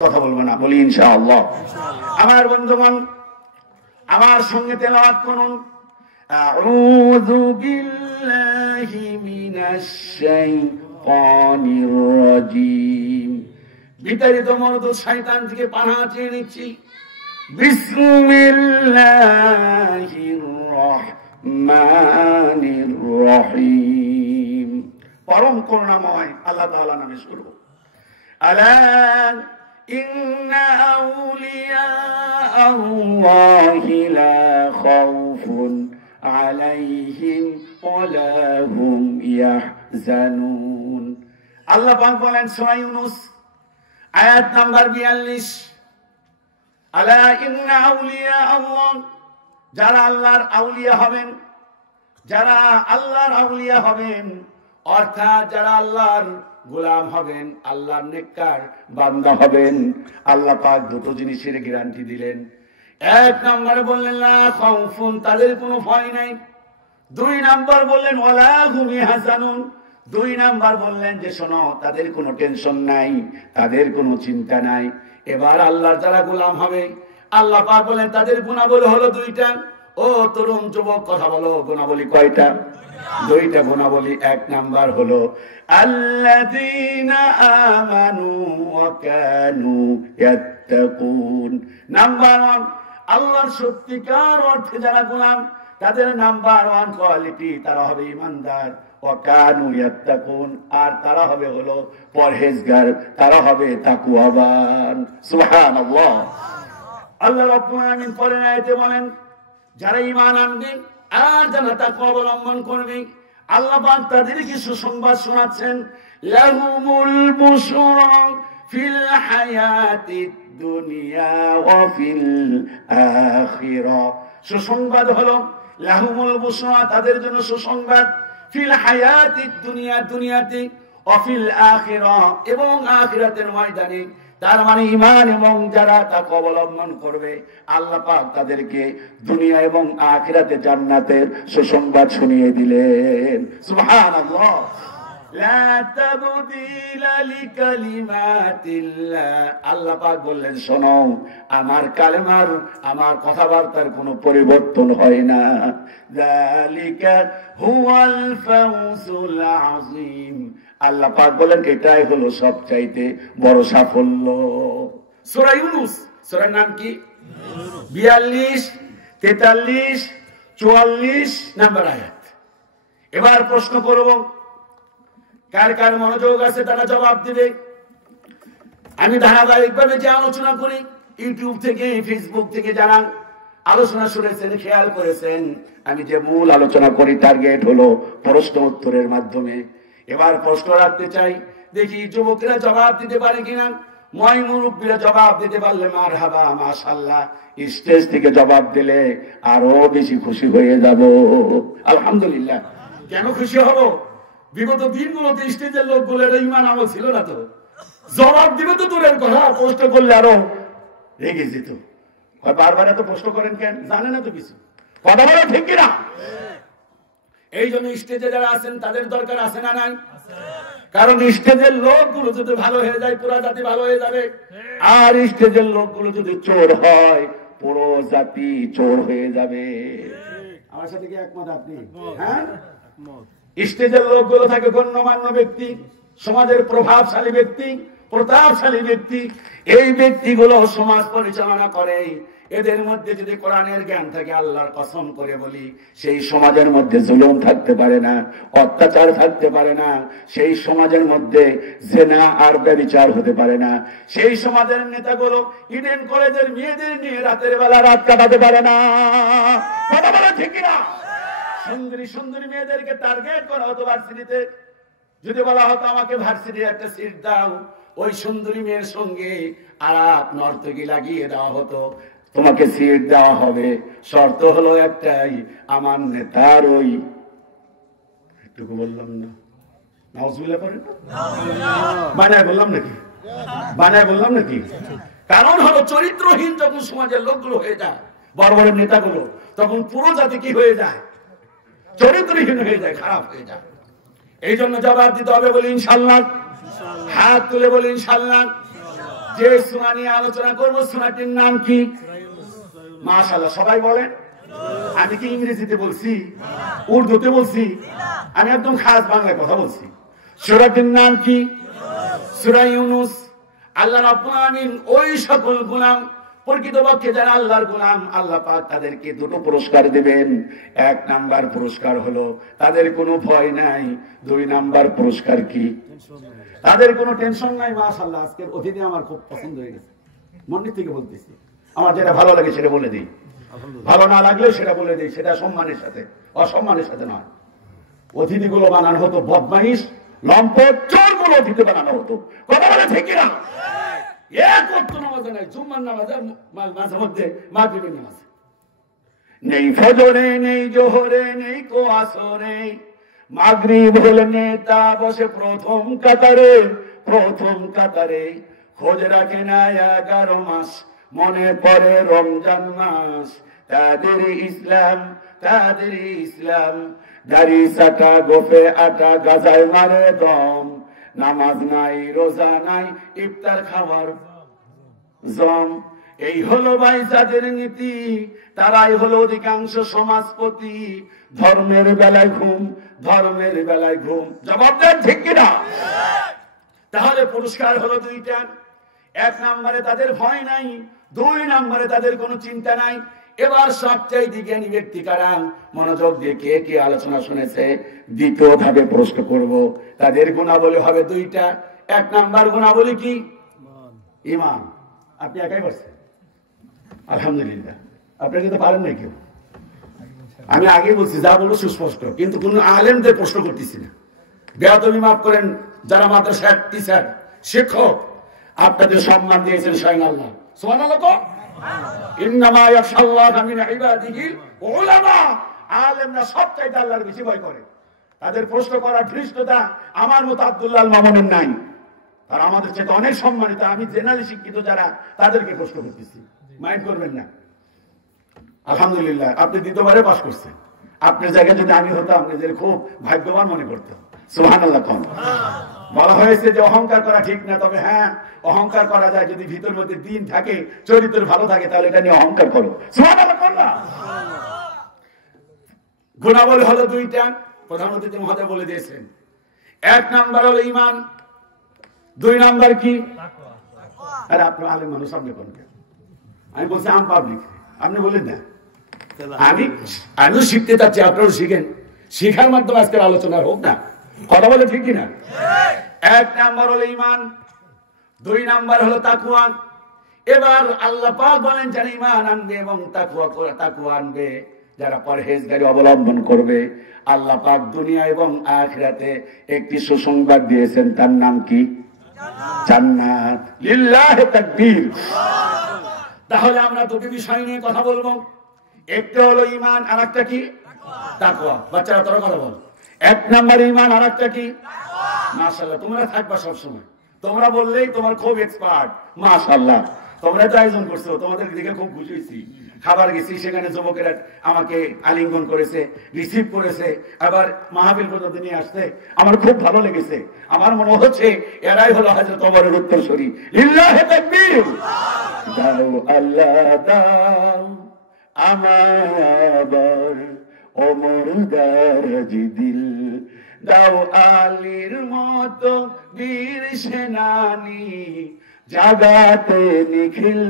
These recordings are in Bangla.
কথা বলবো না, বলি ইনশাআল্লাহ। আমার বন্ধুগণ, আমার সঙ্গে তেলাওয়াত করুন, আউযু বিল্লাহি মিনাশ শাইতানির রাজীম। বিতাড়িত মরদুদ শয়তান থেকে পানাহ চেয়ে নিচ্ছি। বিসমিল্লাহির রহমানির রহিম। পরম করুণাময় আল্লাহ তাআলা নামে শুরু। আলা ইন্না আউলিয়া আল্লাহি লা খাউফুন আলাইহিম ওয়া লা হুম ইয়াহজানুন। আল্লাহ পাক বলেন সূরা ইউনূস আয়াত নাম্বার 42, আলা ইন্না আউলিয়া আল্লাহ, যারা আল্লাহর আউলিয়া হবেন, যারা আল্লাহর আউলিয়া হবেন, অর্থাৎ যারা আল্লাহর গোলাম হবেন, আল্লাহর নেককার বান্দা হবেন, আল্লাহ পাক দুটো জিনিসের গ্যারান্টি দিলেন। এক নম্বরে বললেন লা খাউফুন, তাদের কোনো ভয় নাই। দুই নাম্বার বললেন ওয়ালা হুম ইয়াহজানুন, দুই নাম্বার বললেন যে শোনো, তাদের কোনো টেনশন নাই, তাদের কোনো চিন্তা নাই। এবার আল্লাহর যারা গোলাম হবে, আল্লাহ পাক বলেন তাদের গুণাবলী হলো দুইটা। ও তরুণ যুবক, কথা বলো, গুণাবলী কয়টা? দুইটা গুণাবলী। এক নাম্বার হলো আল্লাযীনা আমানু ওয়া কানু ইয়াত্তাকুন। নাম্বার 1, আল্লাহর সত্যিকার অর্থে যারা গোলাম, তাদের নাম্বার 1 কোয়ালিটি, তারা হবে ঈমানদার। ওয়া কানু ইয়াত্তাকুন, আর তারা হবে হলো পরহেজগার, তারা হবে তাকওয়াবান। সুবহানাল্লাহ। আল্লাহ রাব্বুল আলামিন পরের আয়াতে বলেন যারা ঈমান আনবে আর যারা তাকওয়া অবলম্বন করবে, আল্লাহ পাক তাদেরকে সুসংবাদ শোনাচ্ছেন। লাহুমুল বুশরা ফিল হায়াতিদ দুনিয়া ওয়া ফিল আখিরা। সুসংবাদ হলো লাহুমুল বুশরা, তাদের জন্য সুসংবাদ, ফিল হায়াতিদ দুনিয়া, দুনিয়াতে, ওয়া ফিল আখিরা, এবং আখিরাতের ময়দানে। তার মানে ঈমান এবং যারা তাকওয়া অবলম্বন করবে, আল্লাহ পাক তাদেরকে দুনিয়া এবং আখিরাতে জান্নাতের সুসংবাদ শুনিয়ে দিলেন। সুবহানাল্লাহ। লা তাবদীলা লিকালিমাতিল্লাহ, আল্লাহ পাক বললেন শোনো, আমার কালেমার, আমার কথাবার্তার কোনো পরিবর্তন হয় না। যালিকা হুয়াল ফাওজুল আযীম, আল্লাহ পাক বলেন এটাই হলো সবচাইতে বড় সাফল্য। সূরা ইউনূস, সূরার নাম কি? 42, 43, 44 নাম্বার আয়াত। এবার প্রশ্ন করব, কার কার মনোযোগ আছে তারা জবাব দিবে। আমি ধারাবাহিকভাবে যে আলোচনা করি, ইউটিউব থেকে, ফেসবুক থেকে যারা আলোচনা শুনেছেন, খেয়াল করেছেন, আমি যে মূল আলোচনা করি টার্গেট হলো প্রশ্ন উত্তরের মাধ্যমে। এবার প্রশ্ন রাখতে চাই, দেখি যুবকেরা জবাব দিতে পারে কিনা। মই মুরব্বীরা জবাব দিতে পারলে মারহাবা, মাশাআল্লাহ। স্টেজ থেকে জবাব দিলে আরো বেশি খুশি হয়ে যাব। আলহামদুলিল্লাহ। কেন খুশি হব? বিগত দিনগুলোতে স্টেজের লোকগুলোর ঈমান আমল ছিল না, তো জবাব দিবে তো দূরের কথা, প্রশ্ন করলে আরো রেগে যেত। বারবার এত প্রশ্ন করেন কেন? জানে না তো কিছু। কথা বলা ঠিক কিনা? এই জন্য স্টেজে যারা আছেন তাদের দরকার আছে না নাই? কারণ স্টেজের লোকগুলো যদি ভালো হয়ে যায়, পুরো জাতি ভালো হয়ে যাবে। আর স্টেজের লোকগুলো যদি চোর হয়, পুরো জাতি চোর হয়ে যাবে। আমার সাথে কি একমত আপনি? হ্যাঁ। স্টেজের লোকগুলো থাকে গণ্যমান্য ব্যক্তি, সমাজের প্রভাবশালী ব্যক্তি, প্রতাপশালী ব্যক্তি। এই ব্যক্তিগুলো সমাজ পরিচালনা করে। এদের মধ্যে যদি কোরআনের জ্ঞান থাকে, আল্লাহর কসম করে বলি, সেই সমাজের মধ্যে জুলুম থাকতে পারে না, অত্যাচার থাকতে পারে না, সেই সমাজের মধ্যে জিনা আর ব্যভিচার হতে পারে না। সেই সমাজের নেতাগুলো ইডেন কলেজের মেয়েদের নিয়ে রাতের বেলা রাত কাটাতে পারে না। কথা বলা ঠিক না? সুন্দরী সুন্দরী মেয়েদেরকে টার্গেট করা হতো ভার্সিটিতে। যদি বলা হতো আমাকে ভার্সিটির একটা সিট দাও, ওই সুন্দরী মেয়ের সঙ্গে আলাপ নর্তকী লাগিয়ে দেওয়া হতো। তোমাকে সিট দেওয়া হবে, শর্ত হলো একটাই, আমার নেতার ওই, একটুকু বললাম না, নাউজুবিল্লাহ করেন, বানায় বললাম নাকি? বানায় বললাম নাকি? কারণ হলো চরিত্রহীন যখন সমাজের লোকগুলো হয়ে যায়, বড় বড় নেতাগুলো, তখন পুরো জাতি কি হয়ে যায়? চরিত্রহীন হয়ে যায়, খারাপ হয়ে যায়। এই জন্য জবাব দিতে হবে, বলি ইনশাআল্লাহ। হাত তুলে বলি ইনশাআল্লাহ। যে সূরা নিয়ে আলোচনা করব সূরাটির নাম কি? মাশাআল্লাহ, সবাই বলেন। আমি কি ইংরেজিতে বলছি, উর্দুতে বলছি? আমি একদম খাস বাংলায় কথা বলছি। সূরাটির নাম কি? সূরা ইউনূস। আল্লাহ রাব্বুল আলামিন ওই সকল গোলাম, প্রকৃতপক্ষে যারা আল্লাহর গোলাম, আল্লাহ পাক তাদেরকে দুটো পুরস্কার দিবেন। এক নাম্বার পুরস্কার হলো তাদের কোনো ভয় নাই। দুই নাম্বার পুরস্কার কি? তাদের কোনো টেনশন নাই। মাশাআল্লাহ, আজকের অতিথি আমার খুব পছন্দ হয়ে গেছে, মনের থেকে বলতেছি। আমার যেটা ভালো লাগে সেটা বলে দিই, ভালো না লাগলেও সেটা বলে দিই। সেটা সম্মানের সাথে, অসম্মানের সাথে নয়। অতিথিগুলো বানানো হতো বদমাইশ, লম্পট, চোরগুলো অতিথি বানানো হতো। কথা বলে ঠিক না? এক ওয়াক্ত নামাজে নাই, জুম্মার নামাজে মাঝে মধ্যে মাগরিবের নামাজে নেই, ফজরে নেই, জোহরে নেই, কো আসরে। মাগরিব হলে নেতা বসে প্রথম কাতারে, প্রথম কাতারে। খোঁজ রাখে না 11 মাস, মনে পড়ে রমজান মাস। তাদের ইসলাম, তাদের ইসলাম। দাড়ি সাটা, গোফে আটা, গাজায় মারে দম। নামাজ নাই, রোজা নাই, ইফতার খাওয়ার জম। এই হলো ভাই যাদের নীতি, তারাই হলো অধিকাংশ সমাজপতি। ধর্মের বেলায় ঘুম, ধর্মের বেলায় ঘুম। জবাব দেন ঠিক কিনা? তাহলে পুরস্কার হলো দুইটা। এক নম্বরে তাদের ভয় নাই, দুই নম্বরে তাদের কোনো চিন্তা নাই। এবার সবচাইতে জ্ঞানী ব্যক্তি কারা? মনোযোগ দিয়ে কে কে আলোচনা শুনেছে দ্বিতীয় ধাপে প্রশ্ন করব। তাদের গুণাবলী হবে দুইটা। এক নাম্বার গুণাবলী কি? ঈমান। আপনি একাই বলছেন, আলহামদুলিল্লাহ। আপনি কিন্তু পারেন না কেউ। আমি আগে বলছি, যা বলবো সুস্পষ্ট, কিন্তু কোন আলেমদের প্রশ্ন করতেছি না। বেয়াদবি মাফ করেন যারা মাদ্রাসার টিচার, শিক্ষক, আপনাদের সম্মান দিয়েছেন স্বয়ং আল্লাহ। সুবহানাল্লাহ। তো ইন্নামা ইয়াখশাল্লাহা মিন ইবাদিহিল উলামা। আলেমরা সবচাইতে আল্লাহর বেশি ভয় করে। তাদের প্রশ্ন করার ধৃষ্টতা আমার মতো আব্দুল্লাহ আল মামুনের নাই। আর আমাদের চেয়ে অনেক সম্মানিত। আমি জেনারেলি শিক্ষিত যারা, তাদেরকে প্রশ্ন করতেছি, মাইন্ড করবেন না। আলহামদুলিল্লাহ, আপনি দ্বিতীয়বারে পাস করছেন। আপনার জায়গায় যদি আমি হতাম, নিজের খুব ভাগ্যবান মনে করতাম। সুবহানাল্লাহ। কম বলা হয়েছে যে অহংকার করা ঠিক না, তবে হ্যাঁ, অহংকার করা যায় যদি ভিতর মধ্যে দিন থাকে, চরিত্র ভালো থাকে, তাহলে এটা নিয়ে অহংকার করো। সুবহানাল্লাহ। করলা গুণাবলী হলো দুইটা, প্রধানমন্ত্রী মহোদয় বলে দিয়েছেন। এক নাম্বার হলো ঈমান, দুই নাম্বার কি? আরে আপনি আলেম মানুষ, আপনি কোন? আমি বলছি আম পাবলিক, আপনি বললেন না। আমিও শিখতে চাচ্ছি, আপনারাও শিখেন। শিখার মাধ্যমে আজকের আলোচনা হোক না। কথা বলে ঠিক কিনা? এক নাম্বার হলো ঈমান, দুই নাম্বার হলো তাকওয়া। এবার আল্লাহ পাক বলেন যারা ঈমান আনবে এবং তাকওয়া আনবে, যারা পরহেজগারি অবলম্বন করবে, আল্লাহ পাক দুনিয়া এবং আখিরাতে একটি সুসংবাদ দিয়েছেন। তার নাম কি? জান্নাত। লিল্লাহি তাকবীর। তাহলে আমরা দুটি বিষয় নিয়ে কথা বলবো। একটা হলো ঈমান, আর একটা কি? তাকওয়া। বাচ্চারা তোরা কথা বল। এক নাম্বার ঈমান, আর একটা কি? মাশাআল্লাহ। তোমরা থাকবা সবসময়, তোমরা বললেই তোমার খুব এক্সপার্ট। মাশাআল্লাহ, তোমরা তো আয়োজন করছো, তোমাদের দিকে খুব খুশি হয়েছি। খাবার গেছি, সেখানে যুবকেরা আমাকে আলিঙ্গন করেছে, রিসিভ করেছে, আবার মাহফিল পর্যন্ত নিয়ে আসছে। আমার খুব ভালো লেগেছে। আমার মনে হচ্ছে এরাই হলো হযরত ওমরের উত্তরসূরি। লিল্লাহি তাকবীর। দাও আল্লাহ দাও আমার ওমর দারাজি দিল, দাও আলীর মতো বীর সেনানী, জাগাতে নিখিল।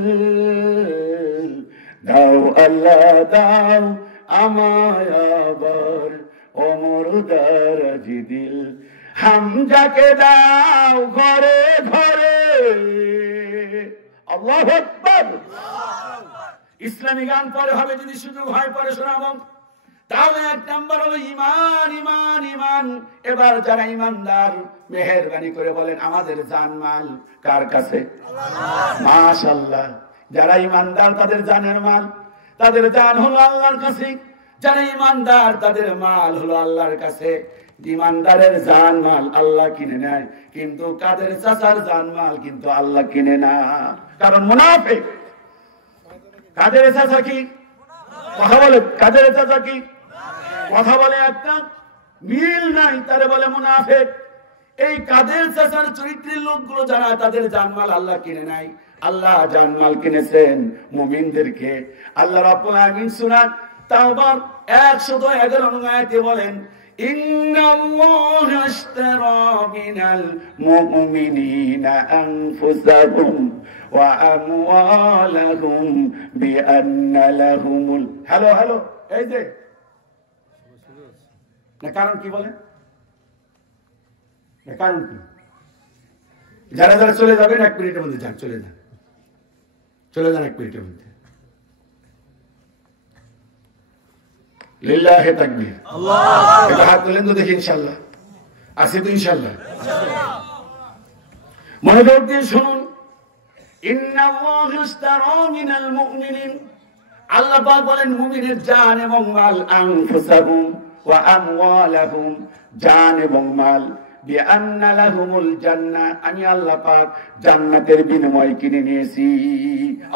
দাও আল্লাহ দাও আমায় আবার ওমর দারাজি দিল, হামজাকে দাও ঘরে ঘরে। আল্লাহু আকবার। ইসলামী গান পরে হবে, যদি সুযোগ হয় পরে শোনাবো। তাহলে এক নাম্বার হলো ঈমান, ঈমান, ঈমান। এবার যারা ঈমানদার, মেহেরবানি করে বলেন আমাদের জানমাল কার কাছে? মাশাআল্লাহ। যারা ঈমানদার তাদের জানের মাল, তাদের জান হলো আল্লাহর কাছে। যারা ঈমানদার তাদের মাল হলো আল্লাহর কাছে। ঈমানদারের জান মাল আল্লাহ কিনে নেয়, কিন্তু কাদের চাচার জান মাল কিন্তু আল্লাহ কিনে না, কারণ মুনাফিক। কাদের চাচা কি? কথা বলে কাদের চাচা কি? কথা বলে একটা, মিল নাই, তারে বলে মুনাফিক। এই কাদের চাচার চরিত্রের লোকগুলো যারা তাদের জানমাল আল্লাহ কিনে নাই, আল্লাহ জানমাল কিনেছেন মুমিনদেরকে। আল্লাহ রাব্বুল আলামিন সূরা তাওবার 111 নং আয়াতে বলেন, ইন্নাল্লাহা আশতারা মিনাল মুমিনিনা আনফুসাহুম ওয়া আমওয়ালাহুম বিআন্না লাহুমুল হ্যালো এই যে না কারণ কি বলেন, কারণ কি? যারা যারা চলে যাবেন 1 মিনিটের মধ্যে যান, চলে যান 1 মিনিটের মধ্যে। লিল্লাহি তাকবীর, আল্লাহু এটা হাত তুলেন তো দেখি ইনশাআল্লাহ আছে তো ইনশাআল্লাহ। মনোযোগ দিয়ে শুনুন, ইন্নাল্লাহা আশতারা মিনাল মুমিনিন, আল্লাহ পাক বলেন মুমিনের জান এবং মাল, আনফুসাহুম ওয়া আমওয়ালাহুম, জান এবং মাল, বিআন্না লাহুমুল জান্নাহ, আমি আল্লাহ পাক জান্নাতের বিনিময় কিনে নিয়েছি।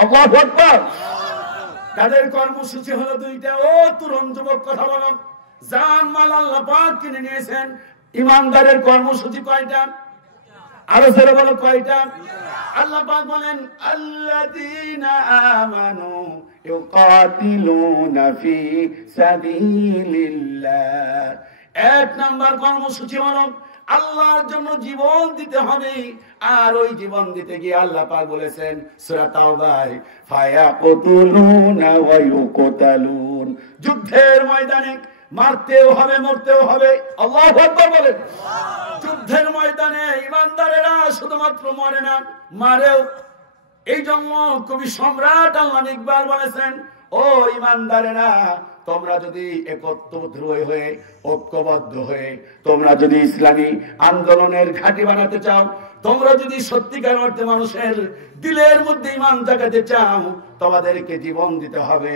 আল্লাহু আকবার। তাদের কর্মসূচি হলো দুইটা। ও তরুণ যুবক কথা বলো, জান মাল আল্লাহ পাক কিনে নিয়েছেন। ইমানদারের কর্মসূচি কয়টা? আরো জোরে বলো কয়টা? আল্লাহ পাক বলেন আল্লাযীনা আমানু ইউকাতিলুনা ফি সাবিলিল্লাহ। 1 নাম্বার কর্মসূচি হলো আল্লাহর জন্য জীবন দিতে হবে। আর ওই জীবন দিতে গিয়ে আল্লাহ পাক বলেছেন সূরা তাওবায়, ফায়াকুতুলুনা ওয়া ইউকতালুন, যুদ্ধের ময়দানে মারতেও হবে মরতেও হবে। আল্লাহু আকবার বলেন। যুদ্ধের ময়দানে ইমানদারেরা শুধুমাত্র মরে না, মারেও। এই জন্য কবি সম্রাট আল্লামা ইকবাল বলেছেন, ও ইমানদারেরা তোমরা যদি একত্রিত হয়ে ঐক্যবদ্ধ হয়ে তোমরা যদি ইসলামী আন্দোলনের ঘাঁটি বানাতে চাও, তোমরা যদি সত্যিকার অর্থে মানুষের দিলের মধ্যে ঈমান জাগাতে চাও, তোমাদেরকে জীবন দিতে হবে।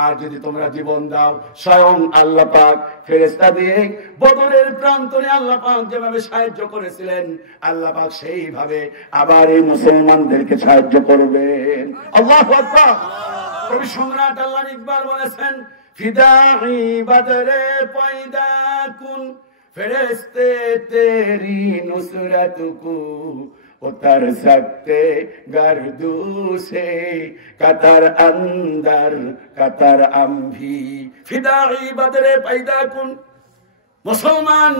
আর যদি তোমরা জীবন দাও, স্বয়ং আল্লাহ পাক ফেরেশতা দিয়ে বদরের প্রান্তরে আল্লাহ পাক যেভাবে সাহায্য করেছিলেন, আল্লাহ পাক সেইভাবে আবার এই মুসলমানদেরকে সাহায্য করবেন। আল্লাহু আকবার। কবি সম্রাট আল্লামা ইকবাল বলেছেন, ফিদাই বদরে পয়দা কুন ফেরেশতে তেরি নুসরত কো উতর সকতে গর্দু সে কতর अंदर কতর আমভি। ফিদাই বদরে পয়দা কুন, মুসলমান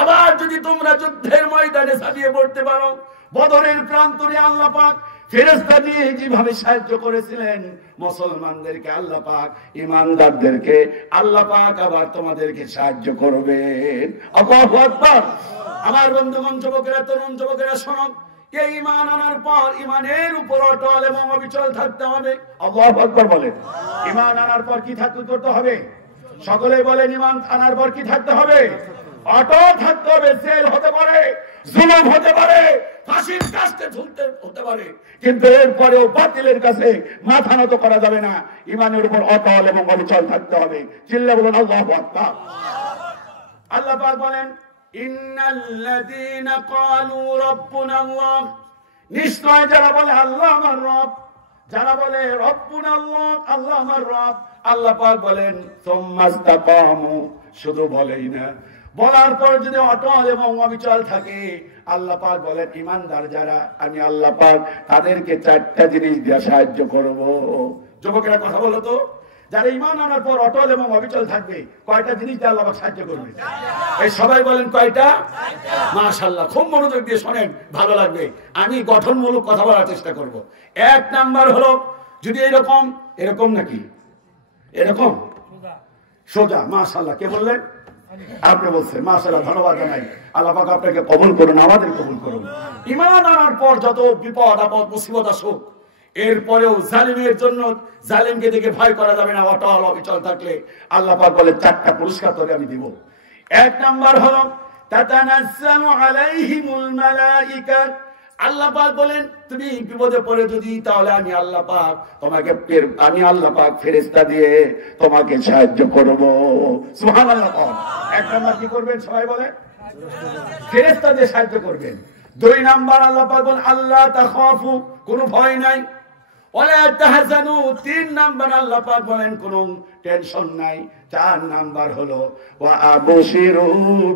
আবার যদি তোমরা যুদ্ধের ময়দানে ঝাঁপিয়ে পড়তে পারো, বদরের প্রান্তরে আল্লাহ পাক ফেরেশতা দিয়ে যেভাবে সাহায্য করেছিলেন মুসলমানদেরকে, আল্লাহ পাক ঈমানদারদেরকে আল্লাহ পাক আবার তোমাদেরকে সাহায্য করবেন। আল্লাহু আকবার। আমার বন্ধুগণ, যুবকেরা, তরুণ যুবকেরা শোনো, এই ঈমান আনার পর ঈমানের উপর অটল এবং অবিচল থাকতে হবে। আল্লাহু আকবার বলেন। ঈমান আনার পর কি করতে হবে? সকলে বলেন, ঈমান আনার পর কি থাকতে হবে? অটল থাকতে হবে। জেল হতে পারে, জুলুম হতে পারে, ফাঁসির কাস্তে ঝুলতে হতে পারে, কিন্তু এরপরেও বাতিলের কাছে মাথা নত করা যাবে না। ঈমানের উপর অটল এবং অবিচল থাকতে হবে। চিল্লা বলেন আল্লাহু আকবার। আল্লাহ পাক বলেন, ইন্নাল্লাযীনা ক্বালু রাব্বুনা আল্লাহ, নিশ্চয় যারা বলে আল্লাহ আমার রব, যারা বলে রব্বুনা আল্লাহ, আল্লাহ আমার রব, আল্লাহ পাক বলেন সুম্মাস্তাকামু, শুধু বলেই না, বলার পর যদি অটল এবং অবিচল থাকে, আল্লাহ পাক বলেন ঈমানদার যারা, আমি আল্লাহ পাক তাদেরকে 4টা জিনিস দিয়ে সাহায্য করব। যুবকেরা কথা বলো তো, যারা ঈমান আনার পর অটল এবং অবিচল থাকবে, কয়টা জিনিস দিয়ে আল্লাহ পাক সাহায্য করবে? এই সবাই বলেন কয়টা? মাশাআল্লাহ, খুব মনোযোগ দিয়ে শোনেন, ভালো লাগবে। আমি গঠনমূলক কথা বলার চেষ্টা করব। 1 নাম্বার হলো, যদি এরকম নাকি এরকম সোজা, মাশাআল্লাহ, কে বললেন? আপনি বলছেন, মাশাআল্লাহ, ধন্যবাদ জানাই। আল্লাহ পাক আপনাকে কবুল করুন, আমাদের কবুল করুন। ঈমান আনার পর যত বিপদ আপদ মুসিবত আসুক, এরপরেও জালিমের জন্য জালিমকে দেখে ভয় করা যাবে না। অটল অবিচল থাকলে আল্লাহ পাক বলে 4টা পুরস্কার তোকে আমি দিব। 1 নাম্বার হলো তাতানাজ্জালু আলাইহিমুল মালাইকা, আল্লাহ পাক বলেন তুমি বিপদে পড়ে যদি, তাহলে আমি আল্লাহ পাক ফেরেশতা দিয়ে তোমাকে সাহায্য করব। সুবহানাল্লাহ। 1 নাম্বার কি করবেন? সবাই বলে ফেরেশতা দিয়ে সাহায্য করবেন। 2 নাম্বার আল্লাহ পাক বলেন আল্লাহ তাখাফু, কোনো ভয় নাই, ওয়ালা তাহজানু। 3 নাম্বার আল্লাহ পাক বলেন কোনো টেনশন নাই। 4 নাম্বার হলো ওয়া আবশিরু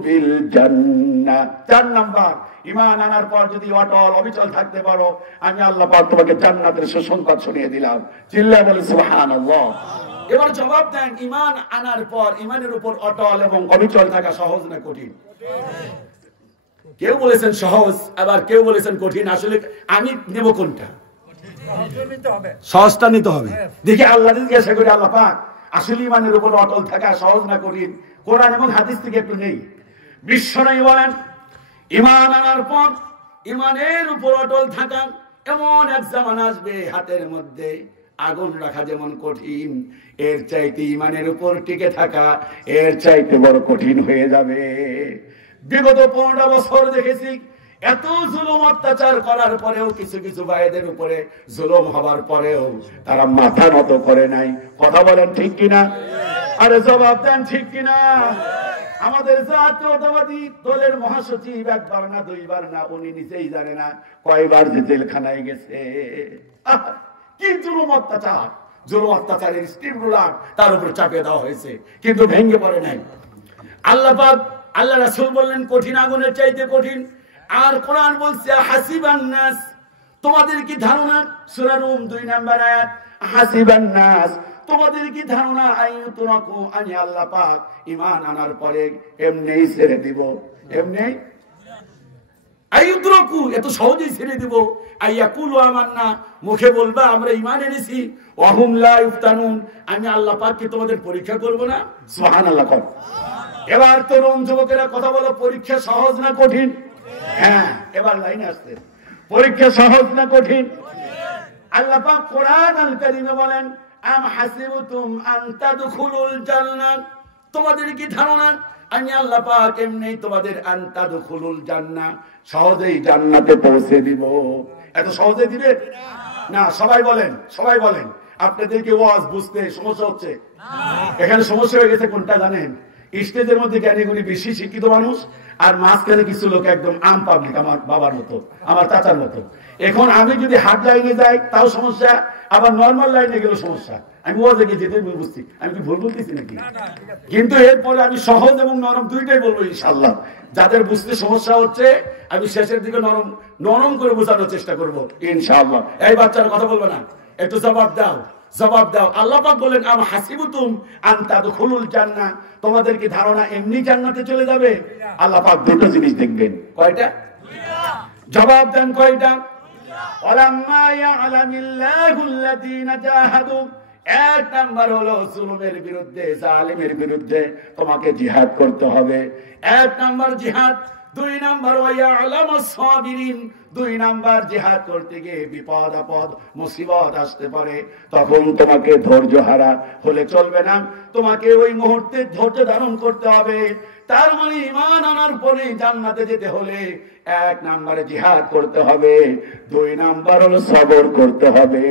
বিল জান্নাহ। 4 নাম্বার, ঈমান আনার পর যদি অটল অবিচল থাকতে পারো, আমি আল্লাহ পাক তোমাকে জান্নাতের সুসংবাদ শুনিয়ে দিলাম। চিল্লায়ে বলে সুবহানাল্লাহ। এবার জবাব দেন, ঈমান আনার পর ঈমানের উপর অটল এবং অবিচল থাকা সহজ না কঠিন? কেউ বলেছেন সহজ, আবার কেউ বলেছেন কঠিন। আসলে আমি নেব কোনটা? সহজটা নিতে হবে। দেখি আল্লাহ জিজ্ঞাসা করি, আল্লাহ পাক আসলে ঈমানের উপর অটল থাকা সহজ না কঠিন? কোরআন এবং হাদিস থেকে একটু নেই। বিশ্বনবী বলেন, ঈমান আনার পর ঈমানের উপর অটল থাকা এমন এক জামানা আসবে, হাতের মধ্যে আগুন রাখা যেমন কঠিন, এর চাইতে ঈমানের উপর টিকে থাকা এর চাইতে বড় কঠিন হয়ে যাবে। বিগত 15 বছর দেখেছি, এত জুলুম অত্যাচার করার পরেও, কিছু কিছু ভাইদের উপরে জুলুম হবার পরেও তারা মাথা নত করে নাই। কথা বলেন ঠিক কিনা? আরে জবাব দেন ঠিক কিনা? আমাদের জাতীয়তাবাদী দলের মহাসচিব একবার না দুইবার না, উনি নিজেই জানে না কয়বার যে জেলখানায় গেছে। কি জুলুম অত্যাচার! জুলুম অত্যাচারের স্টিম রুলার তার উপর চাপিয়ে দেওয়া হয়েছে, কিন্তু ভেঙে পড়ে নাই। আল্লাহ পাক, আল্লাহ রাসূল বললেন কঠিন আগুনের চাইতে কঠিন। আর কোরআন বলছে হাসিবান নাস, তোমাদের কি ধারণা? সূরা রুম 2 নম্বর আয়াত, হাসিবান নাস, তোমাদের কি ধারণা আইয়ুতরাকু, আমি আল্লাহ পাক ঈমান আনার পরে এমনিই ছেড়ে দিব? এমনি আইয়ুতরাকু, এত সহজেই ছেড়ে দিব? আইয়াকুলু আমান্না, মুখে বলবা আমরা ঈমান এনেছি, ওয়া হুম লা ইফতানুন, আমি আল্লাহ পাক কি তোমাদের পরীক্ষা করব না? সুবহানাল্লাহ। কর এবার তরুণ যুবকেরা কথা বলো, পরীক্ষা সহজ না কঠিন? হ্যাঁ, এবার লাইনে আসছে, পরীক্ষা সহজ না কঠিন? আল্লাহ পাক কোরআন আল কারীমে বলেন, আম হাসিবতুম আন তাদখুলুল জান্নাহ, তোমাদের কি ধারণা আমি আল্লাহ পাক এমনি তোমাদের আন তাদখুলুল জান্নাহ, সহজেই জান্নাতে পৌঁছে দিব? এত সহজে দিবে না। সবাই বলেন, সবাই বলেন, আপনাদেরকে ওয়াজ বুঝতে সমস্যা হচ্ছে? এখানে সমস্যা হয়ে গেছে কোনটা জানেন? স্টেজের মধ্যে জ্ঞানীগুলি বেশি শিক্ষিত মানুষ, আর মাঝখানে কিছু লোক একদম আম পাবলিক, আমার বাবার মতো, আমার চাচার মতো। এখন আমি যদি হার্ড লাইনে যাই তাও সমস্যা, আবার নর্মাল লাইনে গেলেও সমস্যা। আমি ওয়াজে গিয়ে যেতে বুঝছি, আমি কি ভুল বলতেছি নাকি? কিন্তু এরপরে আমি সহজ এবং নরম দুইটাই বলবো ইনশাআল্লাহ। যাদের বুঝতে সমস্যা হচ্ছে আমি শেষের দিকে নরম নরম করে বোঝানোর চেষ্টা করবো ইনশাআল্লাহ। এই বাচ্চার কথা বলবো না, একটু জবাব দাও, জবাব দাও। আল্লাহ পাক বলেন, আম হাসিবতুম আন তাদখুলুল জান্নাহ, তোমাদের কি ধারণা এমনি জান্নাতে চলে যাবে? আল্লাহ পাক দুটো জিনিস দেখবেন। কয়টা? জবাব দেন, কয়টা? ওয়ালাম্মা ইয়ালামিল্লাহুল্লাযীনা জাহাদু, এক নাম্বার হলো জুলুমের বিরুদ্ধে, জালিমের বিরুদ্ধে তোমাকে জিহাদ করতে হবে, এক নাম্বার জিহাদ। 2 নাম্বার ওয়ায়ালামাস সাবিরিন, 2 নাম্বার জিহাদ করতে গিয়ে বিপদ আপদ মুসিবত আসতে পারে, তখন তোমাকে ধৈর্য হারা হলে চলবে না, তোমাকে ওই মুহূর্তে ধৈর্য ধারণ করতে হবে। তার মানে ঈমান আনার পরে জান্নাতে যেতে হলে 1 নম্বরে জিহাদ করতে হবে, 2 নাম্বার হলো সবর করতে হবে।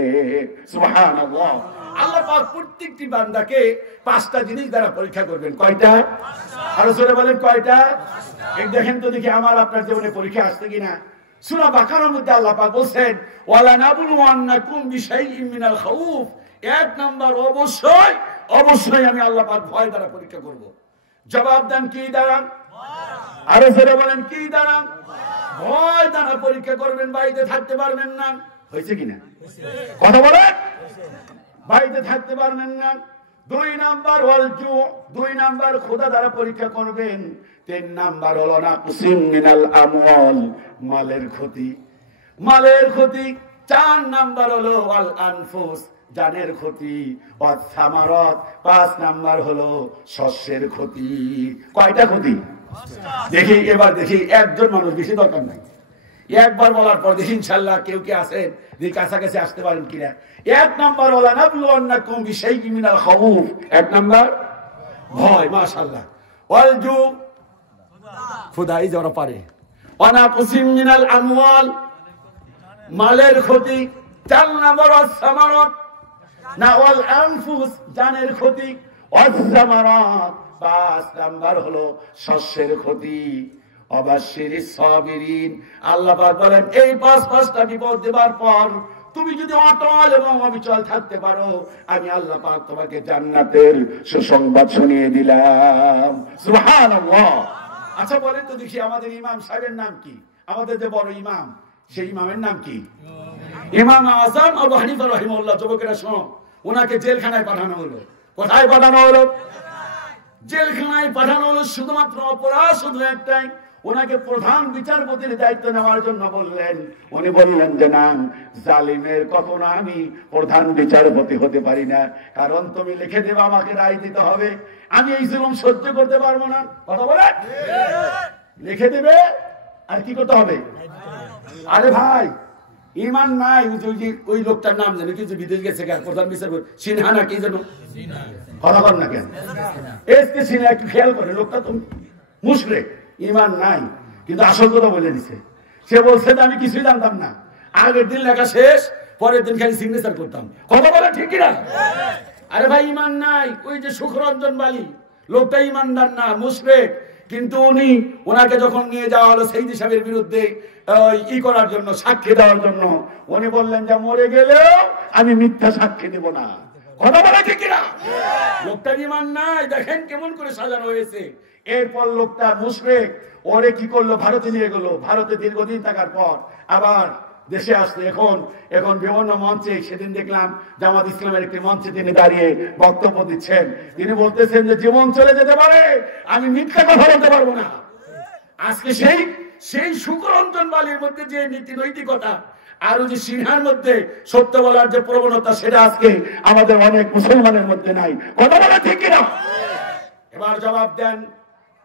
সুবহানাল্লাহ। আল্লাহ পাক প্রত্যেকটি বান্দাকে 5টা জিনিস দ্বারা পরীক্ষা করবেন। কয়টা? আরো জোরে বলেন, কয়টা? এই দেখেন তো দেখি আমার আপনার জীবনে পরীক্ষা আসছে কিনা। সূরা বাকারার মধ্যে আল্লাহ পাক বলেন, ওয়ালা নাবলুওয়ান্নাকুম বিশাইইন মিনাল খাউফ, 1 নাম্বার অবশ্যই অবশ্যই আমি আল্লাহ পাক ভয় দ্বারা পরীক্ষা করব। জবাব দেন, কি দ্বারা? আরো জোরে বলেন, কি দ্বারা? ভয় দ্বারা পরীক্ষা করবেন। বাড়িতে থাকতে পারবেন না, হয়েছে কিনা? কথা বলেন, বাড়িতে থাকতে পারবেন না। 2 নাম্বার ওয়াল জু, 2 নাম্বার ক্ষুধা দ্বারা পরীক্ষা করবেন। 3 নাম্বার হলো নাকসিম মিনাল আমওয়াল, মালের ক্ষতি, মালের ক্ষতি। 4 নাম্বার হলো ওয়াল আনফুস, জানের ক্ষতি। ওয়াস সামারাত, 5 নাম্বার হলো শস্যের ক্ষতি। কয়টা ক্ষতি? দেখি এবার, দেখি একজন মানুষ, বেশি দরকার নাই, একবার বলার পর দেখি ইনশাআল্লাহ কেউ কি আছেন দেখি কাছাকাছি আসতে পারেন কিনা। 1 নাম্বার ওয়ালা নাবলুওয়ান্নাকুম বিশাইইন মিনাল খাউফ, 1 নাম্বার ভয়, মাশাআল্লাহ। ওয়াল জু, খুদাই যারা পারে। ওয়া নাকসিম মিনাল আমওয়াল, মালের ক্ষতি। 4 নাম্বার ওয়াস সামারাত, না ওয়াল আনফুস, জানের ক্ষতি। ওয়াস সামারাত, 5 নাম্বার হলো শস্যের ক্ষতি। অবাশশিরিস সাবিরিন, আল্লাহ পাক বলেন এই 5টা বিপদ দেবার পর তুমি যদি অটল এবং অবিচল থাকতে পারো, আমি আল্লাহ পাক তোমাকে জান্নাতের সুসংবাদ শুনিয়ে দিলাম। সুবহানাল্লাহ। আচ্ছা বলেন তো দেখি, আমাদের ইমাম সাহেবের নাম কি? আমাদের যে বড় ইমাম, সেই ইমামের নাম কি? ইমাম আযম আবু হানিফা রাহিমাহুল্লাহ। যুবকেরা শোনো, ওনাকে জেলখানায় পাঠানো হলো। কোথায় পাঠানো হলো? জেলখানায় পাঠানো হলো। শুধুমাত্র অপরাধ শুধু একটাই, ওনাকে প্রধান বিচারপতির দায়িত্ব নেওয়ার জন্য বললেন। উনি বললেন যে না, জালিমের কখনো আমি প্রধান বিচারপতি হতে পারি না, কারণ তুমি লিখে দেবে, আমাকে রায় দিতে হবে, আমি এই জুলুম সহ্য করতে পারবো না। কথা বলে লিখে দেবে, আর কি করতে হবে? আরে ভাই, ইমান নাই। ওই লোকটার নাম জানো কি, যে বিদেশ গেছে, প্রধান বিচারপতি সিনহা না কি যেন, কথা বল না কেন? এসকে সিনহা, একটু খেয়াল করে, লোকটা তো মুশরিক, ইমান নাই, কিন্তু আসল কথা বলে দিছে। সে বলছে যে আমি কিছুই জানতাম না, আগের দিন লেখা শেষ, পরের দিন খালি সিগনেচার করতাম। কথা বলে ঠিক না? আরে ভাই, ইমান নাই। ওই যে সুখরঞ্জন বালি লোকটা ইমানদার না, মুশরিক, কিন্তু ওনাকে যখন নিয়ে যাওয়া হলো সেইদি সাহেবের বিরুদ্ধে ই করার জন্য, সাক্ষী দেওয়ার জন্য, উনি বললেন যে মরে গেলেও আমি মিথ্যা সাক্ষী দেব না। কথা বলে ঠিক না? লোকটার ইমান নাই, দেখেন কেমন করে সাজানো হয়েছে। এরপর লোকটা মুশরিক, ওরে কি করলো, ভারতে নিয়ে গেল। ভারতে দীর্ঘদিন থাকার পর আবার দেশে আসছে। এখন বিভিন্ন মঞ্চে, সেদিন দেখলাম জামাত ইসলামের একটি মঞ্চে তিনি দাঁড়িয়ে বক্তব্য দিচ্ছেন। তিনি বলতেছেন যে জীবন চলে যেতে পারে, আমি মিথ্যা কথা বলতে পারবো না। আজকে সেই সুখরঞ্জন বালির মধ্যে যে নীতি নৈতিকতা, আর ওই যে সিনহার মধ্যে সত্য বলার যে প্রবণতা, সেটা আজকে আমাদের অনেক মুসলমানের মধ্যে নাই। কথা বলা ঠিক কিনা? এবার জবাব দেন,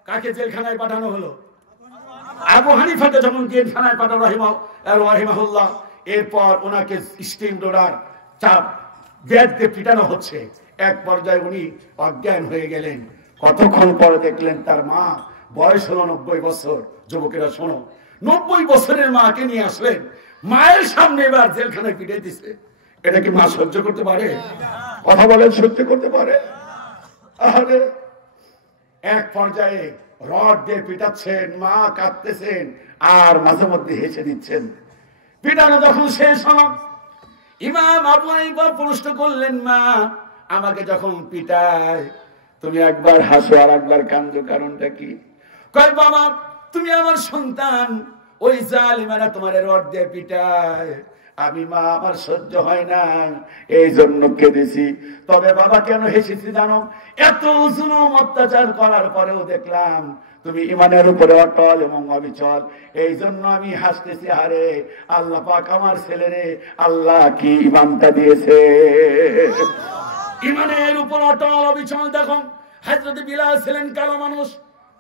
কাকে জেলখানায় পাঠানো হলো? আবু হানিফাকে যখন জেলখানায় পাঠানো রাহিমাহুল্লাহ, এরপর ওনাকে স্টিম রোডার চাপ ব্যাট দিয়ে পিটানো হচ্ছে। এক পর্যায়ে উনি অজ্ঞান হয়ে গেলেন। কতক্ষণ পরে দেখলেন তার মা, বয়স হলো 90 বছর। যুবকেরা শোনো, 90 বছরের মাকে নিয়ে আসলেন, মায়ের সামনে এবার জেলখানায় পিটাই দিচ্ছে। এটা কি মা সহ্য করতে পারে? কথা বলেন, সহ্য করতে পারে? আরে এক পর্যায়ে রড দিয়ে পিটাচ্ছেন, মা কাঁদতেছেন, আর মাঝে মধ্যে হেসে দিচ্ছেন। পিটানো যখন শেষ হল, ইমাম আবু হানিফা প্রশ্ন করলেন, মা আমাকে যখন পিটায় তুমি একবার হাসো আর একবার কান্দো, কারণটা কি? কয়, বাবা তুমি আমার সন্তান, ওই জালিমেরা তোমার রড দিয়ে পিটায়, আমি মা আমার সহ্য হয় না, এই জন্য কেঁদেছি। তবে বাবা কেন হেসেছি জানো? এত জুলুম অত্যাচার করার পরেও দেখলাম তুমি ইমানের উপরে অটল এবং অবিচল, এই জন্য আমি হাসতেছি। আরে আল্লাহ পাক আমার ছেলেরে আল্লাহ কি ইমানটা দিয়েছে, ইমানের উপর অটল অবিচল। দেখো, হযরত বিলাল ছিলেন কালো মানুষ,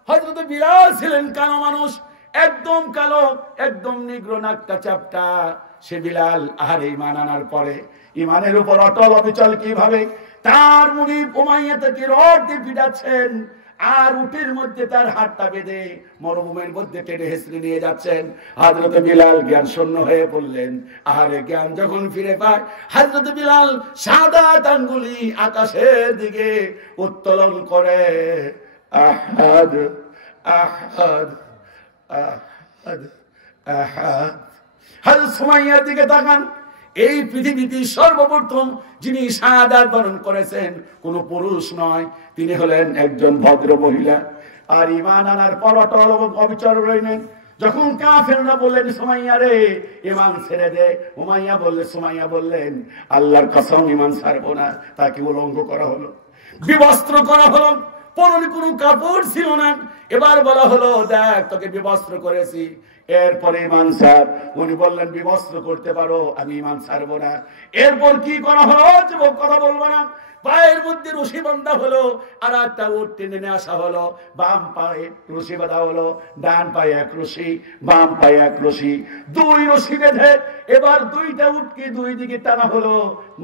হযরত বিলাল ছিলেন কালো মানুষ, একদম কালো, একদম নিগ্র, নাকটা চাপটা। সে বিলাল আর ঈমান আনার পরে ঈমানের উপর অটল অবিচল কিভাবে? তার মুনিব উমাইয়া থেকে রড দিয়ে পিটাচ্ছেন, আর উটের মধ্যে তার হাতটা বেঁধে মরুভূমির মধ্যে টেনে হেসড়ে নিয়ে যাচ্ছেন। হযরত বিলাল জ্ঞান শূন্য হয়ে পড়লেন। আরে জ্ঞান যখন ফিরে পায়, হযরত বিলাল সাদাত আঙ্গুলি আকাশের দিকে উত্তোলন করে, আহাদ আহাদ আহাদ আহাদ। হযরত সুমাইয়ার দিকে তাকান, এই পৃথিবীতে সর্বপ্রথম যিনি শাহাদাত বরণ করেছেন কোন পুরুষ নয়, তিনি হলেন একজন ভদ্র মহিলা। আর ঈমান আনার পর অটল অবিচল রইলেন। যখন কাফেররা বললেন সুমাইয়া রে ঈমান ছেড়ে দে, সুমাইয়া বললেন আল্লাহর কসম ঈমান ছাড়বো না। তাকে উলঙ্গ করা হলো, বিবস্ত্র করা হলো, পরনে কোনো কাপড় ছিল না। এবার বলা হলো, দেখ তোকে বিবস্ত্র করেছি। এরপরে ঈমান ছাড়। উনি বললেন বিবস্ত্র করতে পারো, আমি ঈমান ছাড়বো না। এরপর কি করা হলো? যুবক কথা বলবো না। পায়ের মধ্যে রশি বাঁধা হলো, আর একটা উট টেনে নিয়ে আসা হলো। বাম পায়ে রশি বাঁধা হলো, ডান পায়ে এক রশি, বাম পায়ে এক রশি, দুই রশি বেঁধে এবার দুইটা উটকে দুই দিকে টানা হলো,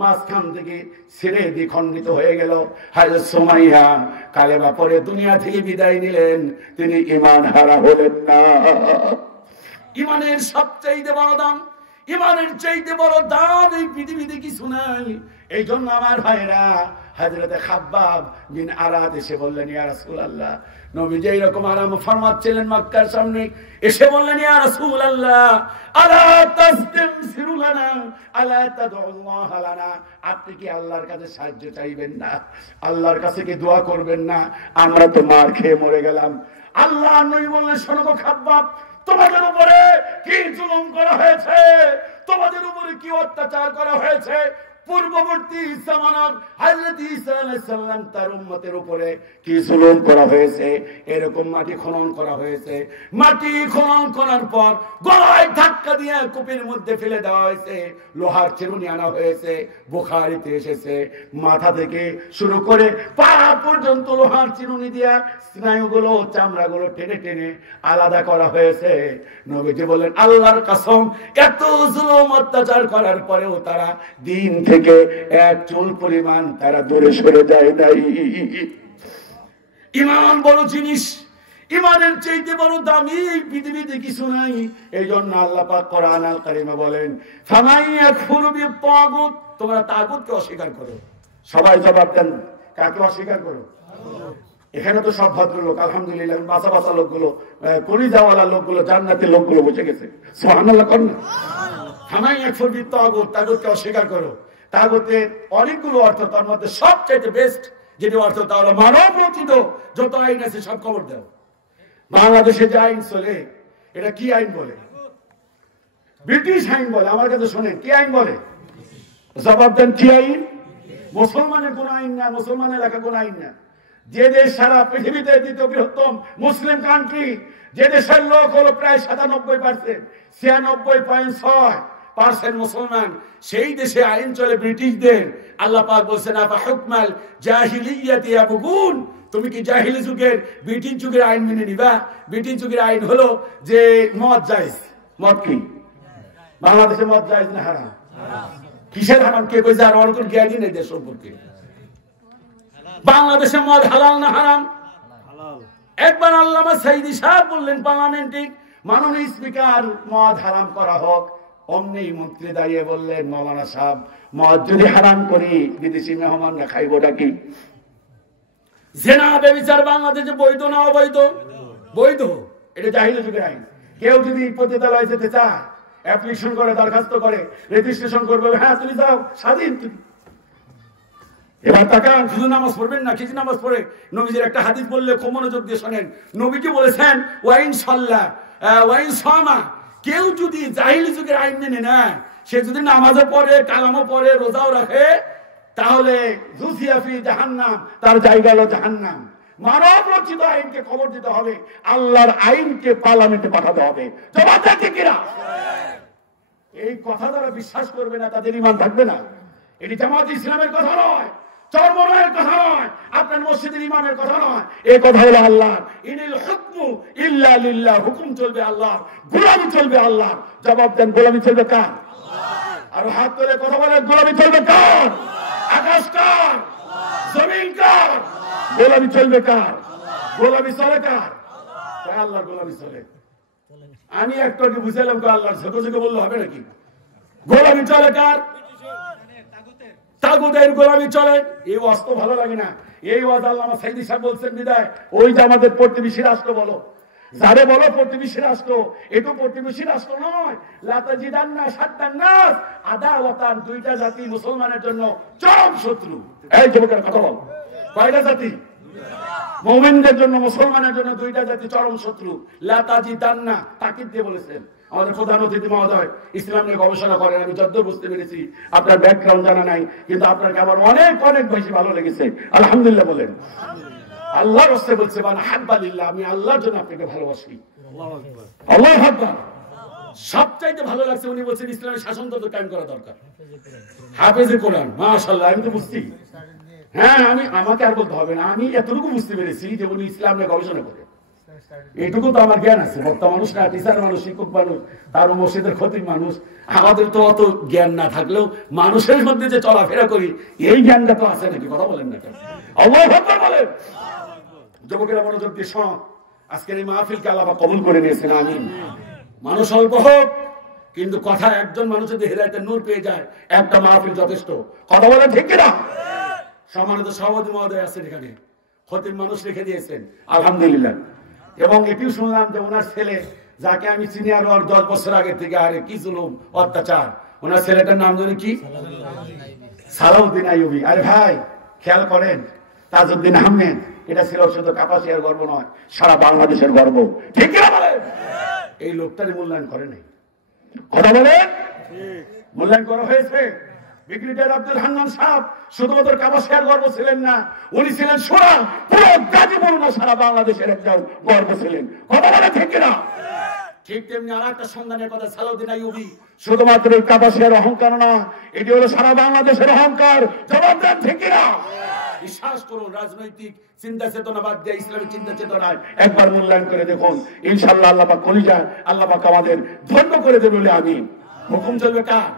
মাঝখান থেকে ছিঁড়ে দ্বিখণ্ডিত হয়ে গেল। হযরত সুমাইয়া কালেমা পড়ে দুনিয়া থেকে বিদায় নিলেন, তিনি ঈমান হারা হলেন না। ঈমানের সবচেয়ে বড় দাম, ইমানের চাইতে বড় দাম এই পৃথিবীতে কিছু নাই। এই জন্য আমার ভাইরা হযরতে খাব্বাব বিন আরাদ এসে বললেন, ইয়া রাসূলুল্লাহ, নবীজি এরকম আরাম ফরমাচ্ছিলেন মক্কার সামনে, এসে বললেন, ইয়া রাসূলুল্লাহ, আলা তাসতামসিরু লানা আলা তাদউল্লাহ লানা, আপনি কি আল্লাহর কাছে সাহায্য চাইবেন না? আল্লাহর কাছে কি দোয়া করবেন না? আমরা তো মার খেয়ে মরে গেলাম। আল্লাহ নবী বললেন, শোনো গো খাব্বাব, তোমাদের উপরে কি জুলুম করা হয়েছে, তোমাদের উপরে কি অত্যাচার করা হয়েছে। পূর্ববর্তী জামানার হযরত ঈসা আলাইহিস সালাম তার উম্মতের উপরে কি জুলুম করা হয়েছে। এরকম মাটি খনন করা হয়েছে, মাটি খনন করার পর গলায় ধাক্কা দিয়ে কূপের মধ্যে ফেলে দেওয়া হয়েছে, লোহার চিরুনি আনা হয়েছে, বুখারীতে এসেছে, মাথা থেকে শুরু করে পা পর্যন্ত লোহার চিরুনি দিয়া স্নায়ুগুলো চামড়াগুলো টেনে টেনে আলাদা করা হয়েছে। নবীজি বললেন, আল্লাহর কসম, এত জুলুম অত্যাচার করার পরেও তারা দিন থেকে এক চুল পরিমাণ তারা দূরে সরে যায় নাই। ঈমান বড় জিনিস, ঈমানের চাইতে বড় দামি এই পৃথিবীতে কিছু নাই। এই জন্য আল্লাহ পাক কোরআন আল কারীমে বলেন, ফামান ইয়াকফুরু বিত-তাগুত, তোমরা তাগুতকে অস্বীকার করো। সবাই জবাব দেন, কাকে অস্বীকার করো? এখানে তো সব ভদ্রলোক, আলহামদুলিল্লাহ, বাঁচা বাঁচা লোকগুলো, কলিজাওয়ালা লোকগুলো, জান্নাতের লোকগুলো বসে গেছে। সুবহানাল্লাহ কর না। ফামান ইয়াকফুরু বিত-তাগুত, তাগুতকে অস্বীকার করো। তাগুতের অনেকগুলো অর্থ, তার মধ্যে সবচেয়ে বেস্ট যেটি অর্থ তা হলো মানব রচিত যত আইন আছে সব খবর দাও। বাংলাদেশে যে আইন চলে, এটা কি আইন বলে? ব্রিটিশ আইন বলে। আমার কাছে শোনেন, কি আইন বলে? জবাব দেন, কি আইন? মুসলমানের কোন আইন না, মুসলমানের লেখা কোন আইন না। যে দেশ সারা পৃথিবীতে দ্বিতীয় বৃহত্তম মুসলিম কান্ট্রি, যে দেশের লোক হলো প্রায় 97%, 96.6% মুসলমান, সেই দেশে আইন চলে ব্রিটিশদের। আল্লাহ পাক বলছেন, আফা হুকমাল জাহিলিয়াতি ইয়াবগুন, তুমি কি জাহিলি যুগের, ব্রিটিশ যুগের আইন মেনে নিবা? ব্রিটিশ যুগের আইন হলো যে মদ জায়েজ। মদ কি? বাংলাদেশে মদ জায়েজ না হারাম? কিসের হারাম কে কইছে? আর অনেক জ্ঞানী নেই দেশ সম্পর্কে। বাংলাদেশে মদ হালাল না হারাম? একবার আল্লামা সাইদি সাহেব বললেন পার্লামেন্টে, মাননীয় স্পিকার, মদ হারাম করা হোক। অমনি মন্ত্রী দাঁড়িয়ে বললেন, মৌলানা সাহেব, মদ যদি হারাম করি বিদেশি মেহমানরা খাইবটা কি? জেনা ব্যভিচার বাংলাদেশে বৈধ না অবৈধ? বৈধ। এটা জাহিলি যুগের আইন। কেউ যদি পতিতালয়ে যেতে চায়, অ্যাপ্লিকেশন করে, দরখাস্ত করে, রেজিস্ট্রেশন করবে, হ্যাঁ তুমি যাও, স্বাধীন তুমি। এবার তাকান, শুধু নামাজ পড়বেন না, কিছু নামাজ পড়ে নবীজির একটা হাদিস বললে খুব মনোযোগ দিয়ে শোনেন। নবীজি বলেছেন, ওয়াইন সাল্লাহ ওয়াইন সামা, কেউ যদি জাহিলি যুগের আইন মেনে নেয়, সে যদি নামাজও পড়ে, কালামও পড়ে, রোজাও রাখে, তাহলে জুসিয়া ফি জাহান্নাম, তার জায়গা হলো জাহান্নাম। মানব রচিত আইনকে খবর দিতে হবে, আল্লাহর আইনকে পার্লামেন্টে পাঠাতে হবে। জবাব দেন কিনা? এই কথা যারা বিশ্বাস করবে না, তাদের ঈমান থাকবে না। এটি জামাত ইসলামের কথা নয়, চরমনায়ের কথা নয়, আপনার মসজিদের ইমামের কথা নয়। এই কথা হলো আল্লাহ, ইনিল হুকমু ইল্লা লিল্লাহ, হুকুম চলবে আল্লাহ, গোলামি চলবে আল্লাহ। জবাব দেন, গোলামি চলবে কার? আল্লাহ। আর হাত তুলে কথা বলে, গোলামি চলবে কার? আকাশ কার? জমিন কার? গোলামি চলবে কার? গোলামি চলে কার? আল্লাহর গোলামি চলে। আমি একটু বুঝালাম, আল্লাহর ছোট ছোট বললে হবে নাকি? গোলামি চলে কার? তাগুতের গোলামি চলে। এই ওয়াজ তো ভালো লাগে না। এই ওয়াজ আল্লামা সাইদি সাহেব বলছেন বিদায়, ওই যে আমাদের প্রতিবেশী রাষ্ট্র বলো, যারে বলো প্রতিবেশী রাষ্ট্র, এটু প্রতিবেশী রাষ্ট্র নয়। লাতাজিদান্না শাদ্দান নাস আদাওয়াতান, দুইটা জাতি মুসলমানের জন্য চরম শত্রু। এই যুবকের কথা বল, কয়টা জাতি? মুমিনদের জন্য, মুসলমানের জন্য দুইটা জাতি চরম শত্রু। লাতাজিদান্না, তাকিদ দিয়ে বলেছেন। আমাদের প্রধান অতিথি মহোদয় ইসলাম নিয়ে গবেষণা করেন, আমি যতদূর বুঝতে পেরেছি। আপনার ব্যাকগ্রাউন্ড জানা নাই, কিন্তু আপনাকে আমার অনেক অনেক বেশি ভালো লেগেছে। আলহামদুলিল্লাহ বলেন। আল্লাহর রাস্তায় বলছে, মান হাব্বালিল্লাহ, আমি আল্লাহর জন্য আপনাকে ভালোবাসি। আল্লাহু আকবার। সবচাইতে ভালো লাগছে উনি বলছেন ইসলামের শাসনতন্ত্র কায়েম করা দরকার। হাফেজে কোরআন, মাশাআল্লাহ, আমি তো বুঝছি। হ্যাঁ, আমাকে আর বলতে হবে না, আমি এতটুকু বুঝতে পেরেছি যে উনি ইসলাম নিয়ে গবেষণা করে। এইটুকু তো আমার জ্ঞান আছে। বক্তা মানুষ না, টিচার মানুষ, শিক্ষক মানুষ, তারও মসজিদের খতিব মানুষ। আমাদের তো অত জ্ঞান না থাকলেও মানুষের মধ্যে যে চলাফেরা করি, এই জ্ঞানটা তো আছে নাকি? কথা বলেন না কেন? আল্লাহু আকবার বলেন। যুবকেরা মনোযোগ দিয়ে শোন, আজকের এই মাহফিলকে আল্লাহ কবুল করে নিয়েছেন, আমিন। মানুষ অল্প হোক, কিন্তু কথা একজন মানুষ যদি হেদায়েতের নূর পেয়ে যায়, একটা মাহফিল যথেষ্ট। কথা বলে ঠিক কিনা? সম্মানিত সভাপতি মহোদয় আছেন এখানে, খতিব মানুষ রেখে দিয়েছেন আলহামদুলিল্লাহ। এবং এটিও শুনলাম যে ওনার ছেলে, যাকে আমি চিনি আরো 10 বছর আগে থেকে, আরে কি জুলুম অত্যাচার, ওনার ছেলেটার নাম জানি কি, সালাউদ্দিন আইয়ুবী। আরে ভাই খেয়াল করেন, তাজউদ্দিন আহমেদ এটা ছিল শুধু কাপাসিয়ার গর্ব নয়, সারা বাংলাদেশের গর্ব। ঠিক কিনা বলেন? এই লোকটারই মূল্যায়ন করে নাই। কথা বলেন, মূল্যায়ন করা হয়েছে। ব্রিগেডিয়ার আব্দুল হান্নান সাহেব শুধুমাত্র কাপাসিয়ার গর্ব ছিলেন না, উনি ছিলেন পুরো গাজীপুর না সারা বাংলাদেশের একজন গর্ব ছিলেন। কথা বলে ঠিক কিনা? ঠিক তেমনি আর একটা সন্ধানের কথা, সালাউদ্দিন আইয়ুবী শুধুমাত্র কাপাসিয়ার অহংকার না, এটি হলো সারা বাংলাদেশের অহংকার। জবাব দেন ঠিক কিনা? বিশ্বাস করুন, রাজনৈতিক চিন্তা চেতনা বাদ দিয়ে ইসলামিক চিন্তা চেতনায় একবার মূল্যায়ন করে দেখুন, ইনশাআল্লাহ আল্লাহ পাক কলিজা, আল্লাহ পাক আমাদের ধন্য করে দেবে বলে আমিন। হুকুম চলবে কার?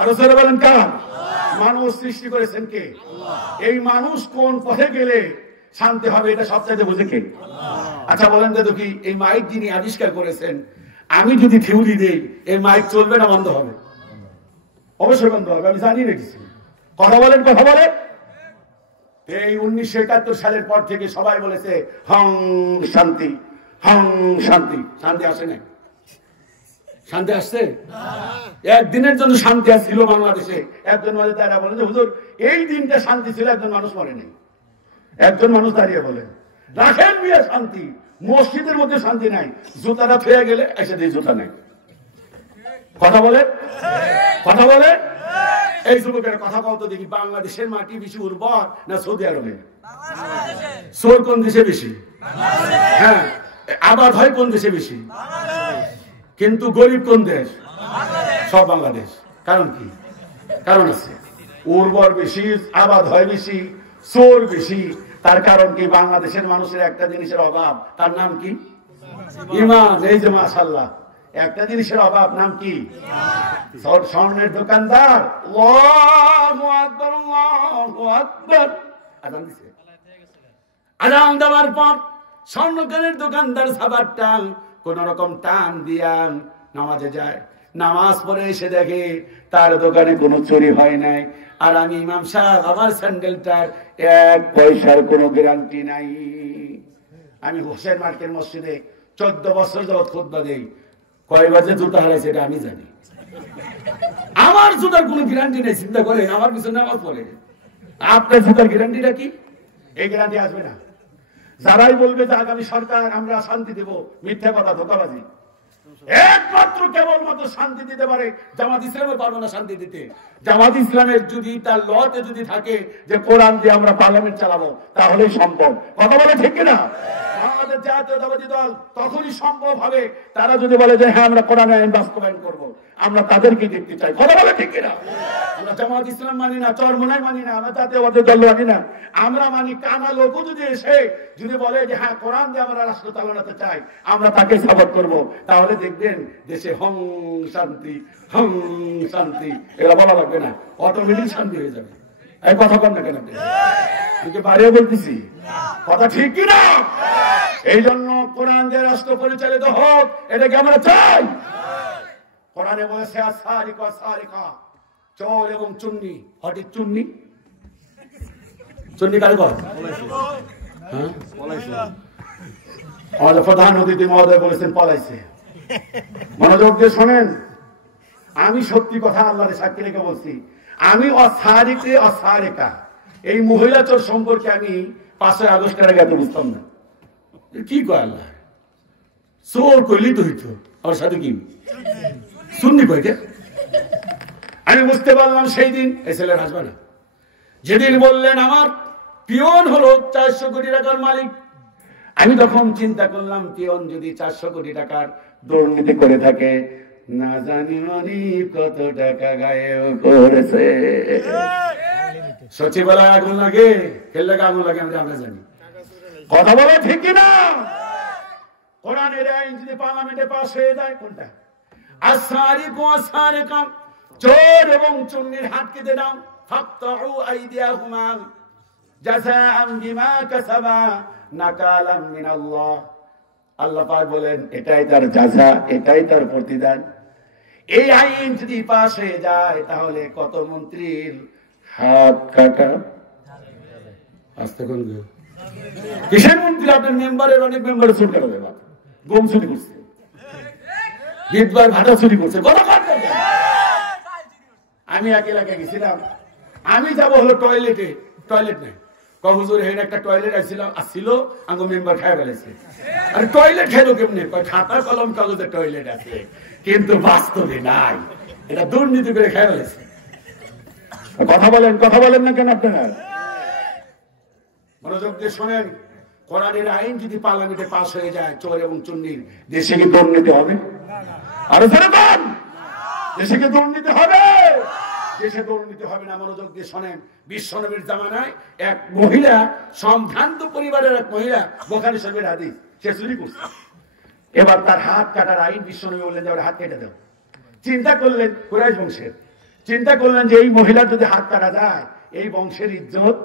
আরো জোরে বলেন কার? মানুষ সৃষ্টি করেছেন কে? এই মানুষ কোন পথে গেলে শান্তি হবে এটা সবচাইতে বুঝে কে? আচ্ছা বলেন তো কি, এই মাইক যিনি আবিষ্কার করেছেন, আমি যদি থিউরি দেই এই মাইক চলবে না বন্ধ হবে? অবশ্যই বন্ধ হবে, আমি জানি রেখেছি। কথা বলেন, কথা বলেন। এই 1971 সালের পর থেকে সবাই বলেছে হং শান্তি, হং শান্তি। শান্তি আসে না? শান্তি আসছে? একদিনের জন্য শান্তি আসছিল বাংলাদেশে। একজন মানুষ তারা বলেন যে হুজুর এই দিনটা শান্তি ছিল, একজন মানুষ মরেনি। একজন মানুষ দাঁড়িয়ে বলেন রাখেন মিয়া শান্তি, মসজিদের মধ্যে শান্তি নাই, জুতাটা ফেয়ে গেলে এসে দিয়ে জুতা নাই। কথা বলে, কথা বলে। এই যুবকের কথা বলতো দেখি, বাংলাদেশের মাটি বেশি উর্বর না সৌদি আরবে? সোর কোন দেশে বেশি? হ্যাঁ, আবাদ হয় কোন দেশে বেশি? কিন্তু গরিব কোন দেশ? সব বাংলাদেশ। কারণ কি? কারণ আছে, উর্বর বেশি, আবাদ হয় বেশি, চোর বেশি। তার কারণ কি? বাংলাদেশের মানুষের একটা জিনিসের অভাব, তার নাম কি? ঈমান। এই যে মাশাআল্লাহ, একটা জিনিসের অভাব, নাম কি? স্বর্ণের দোকানদার আল্লাহু আকবার, আল্লাহু আকবার আজান দিছে, আজান দেওয়ার পর স্বর্ণকারের দোকানদার সাবারটা কোন রকম টান দিয়া নামাজে যায়। নামাজ পড়ে এসে দেখে তার দোকানে কোনো চুরি হয় নাই। আর আমি ইমাম সাহেব, আমার স্যান্ডেলটার 1 পয়সার কোনো গ্যারান্টি নাই। আমি হোসেন মার্কেট মসজিদে 14 বছর যাবত খুতবা দেই, কয় বাজে জুতা হারাইছে এটা আমি জানি। আমার জুতার কোনো গ্যারান্টি নেই। চিন্তা করে আমার পিছনে নামাজ পড়ে, আপনার জুতার গ্যারান্টিটা কি? এই গ্যারান্টি আসবে না। যারাই বলবে যে আগামী সরকার আমরা শান্তি দেব, মিথ্যা কথা, ধোঁকাবাজি। একমাত্র কেবলমাত্র শান্তি দিতে পারে জামাত ইসলামে, পারবে না শান্তি দিতে। জামাত ইসলামের যদি তার লতে যদি থাকে যে কোরআন দিয়ে আমরা পার্লামেন্ট চালাবো, তাহলেই সম্ভব। কথা বলে ঠিক কিনা? আমাদের জাতীয়তাবাদী দল তখনই সম্ভব হবে তারা যদি বলে যে হ্যাঁ আমরা কোরআন আইন বাস্তবায়ন করবো, আমরা তাদেরকে দেখতে চাই। কথা বলে ঠিক কিনা? আমরা জামাত ইসলাম মানি না, চরমোনাই মানি না, আমরা জাতীয়তাবাদী দল মানি না। আমরা মানি কানা লোক যদি এসে যদি বলে যে হ্যাঁ কোরআন দিয়ে আমরা রাষ্ট্র চালাতে চাই, আমরা তাকে সাপোর্ট করবো। তাহলে দেখবেন দেশে হং শান্তি, হং শান্তি, এগুলো বলা লাগবে না, অটোমেটিক শান্তি হয়ে যাবে। এই কথা কর না কেন? আপনি বাড়িও বলতেছি, কথা ঠিক কিনা? এই জন্য কোরআন দিয়ে রাষ্ট্র পরিচালিত হোক, এটাকে আমরা চাই। কোরআনে বলেছে আসারিকা সারিকা, চোর এবং চুন্নি। হঠাৎ চুন্নি, চুন্নি কারে কর? হ্যাঁ, আমাদের প্রধান অতিথি মহোদয় বলেছেন পলাইছে। মনোযোগ দিয়ে শোনেন, আমি সত্যি কথা আল্লাহর সাক্ষী রেখে বলছি, আমি অসারিকে অসারিকা এই মহিলা চোর সম্পর্কে আমি 5 আগস্টের আগে এত বুঝতাম না। কি কয় আল্লাহ, চোর কইলি তো হইতো, আমার সাথে কি শুননি কয়কে? আমি বুঝতে পারলাম সেই দিন এই ছেলের আসবে না, যেদিন বললেন আমার পিয়ন হলো 400 কোটি টাকার মালিক। আমি তখন চিন্তা করলাম, পিয়ন যদি 400 কোটি টাকার দুর্নীতি করে থাকে, না জানি মনি কত টাকা গায়েও করেছে। সচিবালয় আগুন লাগে, খেললে আগুন লাগে, আমরা জানি। কথা বলে ঠিক কিনা? কোরআনের আইন যদি পার্লামেন্টে পাস হয়ে যায়, কোনটা? আসারিকু আসারিকা, চোর এবং চুন্নির হাত কেটে দাও। ফাকতাউ আইদিয়াহুমা জাযাআন বিমা কাসাবা নাকালাম মিনাল্লাহ। আল্লাহ পাক বলেন এটাই তার জাযা, এটাই তার প্রতিদান। এই আইন যদি পাশ হয়ে যায় তাহলে কত মন্ত্রীর হাত কাটা। আসতে কোন কিসের মন্ত্রী? আপনার মেম্বারের অনেক মেম্বারের চুরি করা যাবে, গম চুরি করছে, বিধবার ভাটা চুরি করছে। আমি এক এলাকায় গেছিলাম, আমি যাবো হলো টয়লেটে, টয়লেট নেই, হুজুর হেন একটা টয়লেট আসছিল আঙ্গো মেম্বার খাই ফেলেছে। আর টয়লেট খাইলো কেমনি? খাতা কলম কাগজে টয়লেট আছে, কিন্তু বাস্তবে নাই, এটা দুর্নীতি করে খাই ফেলেছে। কথা বলেন না কেন আপনারা? মনোযোগ দিয়ে শোনেন, কোরআনের আইন যদি পার্লামেন্টে পাস হয়ে যায়, চোর এবং চুন্নির, দেশে কি দুর্নীতি হবে? আরো বলেন, দেশে কি দুর্নীতি হবে? দেশে দুর্নীতি হবে না। মনোযোগ দিয়ে শোনেন, বিশ্বনবীর জামানায় এক মহিলা, সম্ভ্রান্ত পরিবারের এক মহিলা, বুখারী শরীফের হাদিস, সে চুরি করছে। এবার তার হাত কাটার আইন বিশ্বনবী বললেন যে হাত কেটে দাও। চিন্তা করলেন কুরাইশ বংশের, চিন্তা করলেন যে এই মহিলার যদি হাত কাটা যায়, এই বংশের ইজ্জত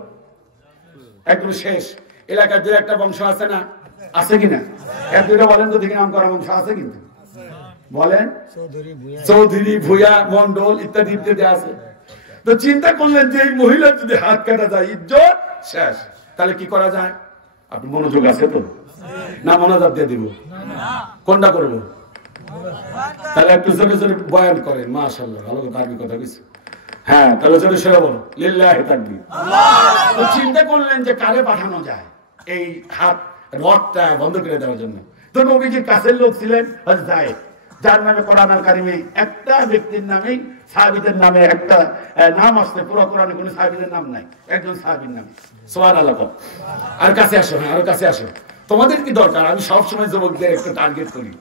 একদম শেষ। এলাকার দু একটা বংশ আছে না, আছে কিনা? এক দুইটা বলেন তো দেখি, নাম করা বংশ আছে কিন্তু বলেন, চৌধুরী, ভূয়া, মন্ডল ইত্যাদি ইত্যাদি আছে। তো চিন্তা করলেন যে এই মহিলার যদি হাত কাটা যায়, ইজ্জত শেষ। তাহলে কি করা যায়? আপনি মনোযোগ আছে তো না? মনোযোগ দিয়ে দিব, কোনটা করবো? তাহলে একটু জোরে জোরে বয়ান করেন। মাশাআল্লাহ, ভালো তাকবীর কথা কিছু। হ্যাঁ, তাহলে জোরে সরে বলো লিল্লাহি তাকবীর। তো চিন্তা করলেন যে কারে পাঠানো যায় এই হাত রথটা বন্ধ করে দেওয়ার জন্য। তো নবীজির কাছের লোক ছিলেন হযরত যায়েদ, যার নামে কোরআন আল কারিমে একটা ব্যক্তির নামেই সাহাবীদের নামে একটা নাম আসছে, পুরো কোরআনে কোনো সাহাবীদের নাম নাই, একজন সাহাবীর নাম। সুবহানাল্লাহ। আর কাছে আসো, আর কাছে আসো। তোমাদের কি দরকার? আমি সবসময় যুবকদের একটু টার্গেট করি।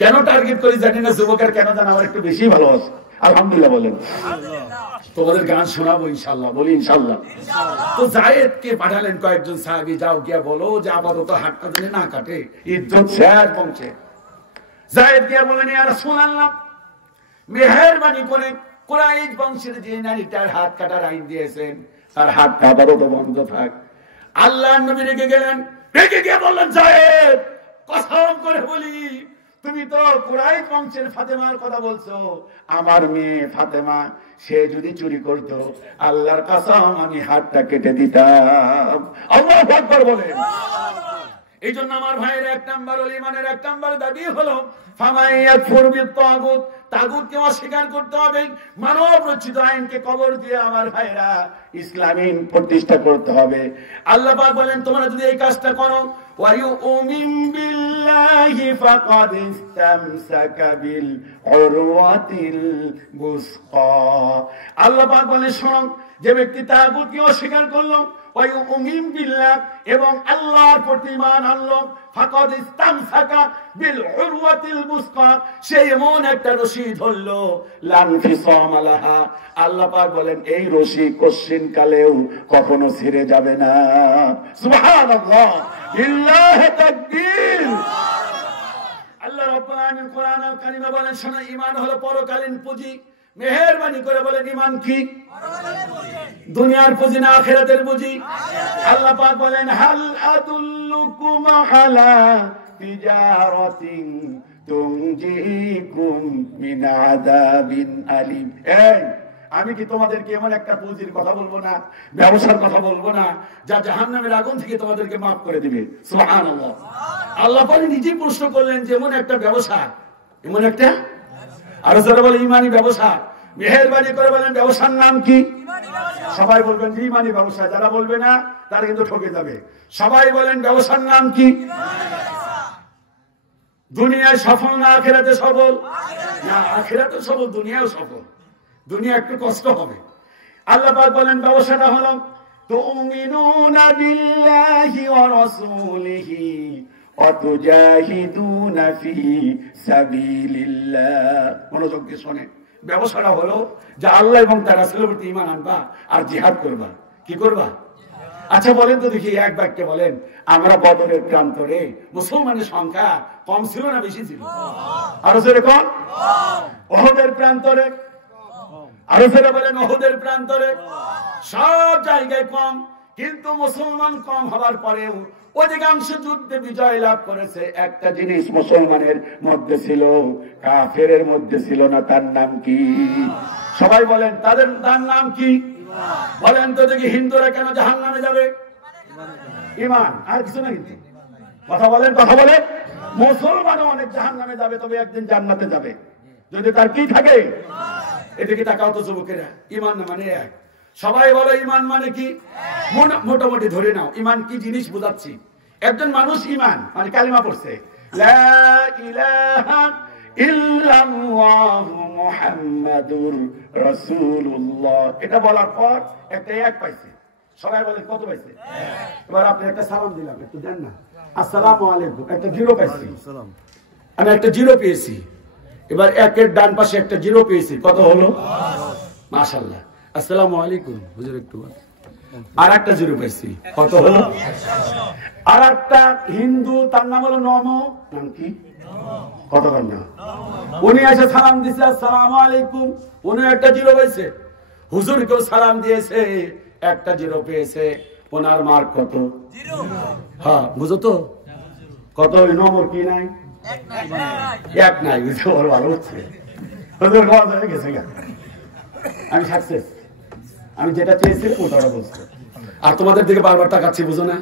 কেন টার্গেট করি জানি না, যুবকের কেন জানা আমার একটু বেশি ভালোবাসে। আলহামদুলিল্লাহ বলেন। তোমাদের গান শোনাবো ইনশাল্লাহ, বলি ইনশাল্লাহ। তো যায়েদকে পাঠালেন কয়েকজন সাহাবী, যাও গিয়া বলো যে আপাতত হাতটা দিলে না কাটে, ইজ্জত শেষ বংশে। যায়েদ গিয়া বলেন, ইয়া রাসূলুল্লাহ, মেহেরবানি করে কুরাইশ বংশের যে নারীটার হাত কাটার আইন দিয়েছেন, তার হাতটা আপাতত বন্ধ থাক। আল্লাহর নবী রেগে গেলেন, রেগে গিয়ে বললেন, যায়েদ, কসম করে বলি, তুমি তো কুরাইশ বংশের ফাতেমার কথা বলছো। আমার মেয়ে ফাতেমা, সে যদি চুরি করতো, আল্লাহর কসম আমি হাতটা কেটে দিতাম। আল্লাহু আকবার বলেন। এই জন্য আমার ভাইয়ের এক নাম্বার ইমানের এক নাম্বার দাবি হলো তাগুতকে অস্বীকার করতে হবে, মানব রচিত আইনকে কবর দিয়ে আমার ভাইরা ইসলামী প্রতিষ্ঠা করতে হবে। আল্লাহ পাক বলেন, তোমরা যদি এই কাজটা করো, ওয়ায়ুমিন বিল্লাহি ফাকাদ ইসতামসাকা বিল উরওয়াতিল বুসকা। আল্লাহ পাক বলেন, শোনো, যে ব্যক্তি তাগুতকে অস্বীকার করলো, ওয়ায়ুমিন বিল্লাহ, এবং আল্লাহর প্রতি ঈমান আনলো, ফাকাদ ইসতামসাকা বিল উরওয়াতিল বুসকা, সে এমন একটা রশি ধরলো, লা ইনফিসাম লাহা। আল্লাহ পাক বলেন, এই রশি কশিন কালেও কখনো ছিঁড়ে যাবে না। সুবহানাল্লাহ, লিল্লাহি তাকবীর। আল্লাহ রাব্বুল আলামিন কোরআন আল কারীমে বলেন, শোনো, ঈমান হলো পরকালীন পুঁজি। মেহেরবানি করে বলেন, ঈমান কি? দুনিয়ার পুঁজি না আখিরাতের পুঁজি? আল্লাহ পাক বলেন, হাল আদুল্লুকুম আলা তিজারাতিন তুনজিকুম মিন আযাবিন আলিম। এই, আমি কি তোমাদেরকে এমন একটা পুঁজির কথা বলবো না, ব্যবসার কথা বলবো না, যা জাহান্নামের আগুন থেকে তোমাদেরকে মাফ করে দিবে? সুবহানাল্লাহ। আল্লাহ পাক নিজেই প্রশ্ন করলেন যে এমন একটা ব্যবসা, এমন একটা, আর যারা বলে ইমানি ব্যবসা, মেহেরবানি করে বলেন ব্যবসার নাম কি? সবাই বলবেন ইমানি ব্যবসা, যারা বলবে না তারা কিন্তু ঠকে যাবে। সবাই বলেন ব্যবসার নাম কি? দুনিয়ায় সফল না আখিরাতে সফল? না, আখিরাতে সফল, দুনিয়াও সফল। দুনিয়া একটু কষ্ট হবে। আল্লাহ পাক বলেন ব্যবসাটা হলো তুমিনুনা বিল্লাহি ওয়া রাসূলিহি ওয়া তুজাহিদুনা ফি সাবিলিল্লাহ। মনোযোগ দিয়ে শুনে, ব্যবসাটা হলো যে আল্লাহ এবং তার রাসূলের প্রতি ঈমান আনবা আর জিহাদ করবা। কি করবা? আচ্ছা বলেন তো দেখি, এক বাক্যে বলেন, আমরা বদরের প্রান্তরে মুসলমানের সংখ্যা কম ছিল না বেশি ছিল? আরো জোরে কম। উহুদের প্রান্তরে, আরো জোরে বলেন, উহুদের প্রান্তরে। সব জায়গায় কম, কিন্তু মুসলমান কম হওয়ার পরেও অধিকাংশ যুদ্ধে বিজয় লাভ করেছে। একটা জিনিস মুসলমানের মধ্যে ছিল, কাফেরের মধ্যে ছিল না। তার নাম কি? সবাই বলেন, তার নাম কি? বলেন তো দেখি, হিন্দুরা কেন জাহান্নামে যাবে? ঈমান, আর কিছু না। কিন্তু কথা বলেন, কথা বলেন। মুসলমানও অনেক জাহান্নামে যাবে, তবে একদিন জান্নাতে যাবে, যদি তার কি থাকে। এদিকে তাকাও তো যুবকেরা, ঈমান মানে এক। সবাই বলে ঈমান মানে কি? মোটামুটি ধরে নাও ঈমান কি জিনিস বুঝাচ্ছি। একজন মানুষ ঈমান মানে কালিমা পড়ছে, লা ইলাহা ইল্লাল্লাহু মুহাম্মাদুর রাসূলুল্লাহ, এটা বলার পর একটা এক পাইছে। সবাই বলে কত পাইছে? এবার আপনি একটা সালাম দিলাম, একটু দেন না, আসসালামু আলাইকুম, একটা জিরো পাইছি। আমি একটা জিরো পেয়েছি। এবার একের ডান পাশে একটা জিরো পেয়েছি, কত হলো? মাশাআল্লাহ। আসসালামু আলাইকুম হুজুর, একটু আর একটা জিরো পেয়েছি, কত হলো? আর একটা হিন্দু, তার নাম হলো নম, নাম কি? কত না, উনি এসে সালাম দিছে আসসালামু আলাইকুম, উনি একটা জিরো পেয়েছে। হুজুর কেউ সালাম দিয়েছে, একটা জিরো পেয়েছে, ওনার মার্ক কত? হ্যাঁ বুঝো তো, কত? নম্বর কি নাই? এক নাই। বুঝতে ওর ভালো হচ্ছে, গেছে। আমি সাকসেস, আমি যেটা চেয়েছিলাম ওটা বলছি। আর তোমাদের দিকে বারবার তাকাচ্ছি, বুঝো না?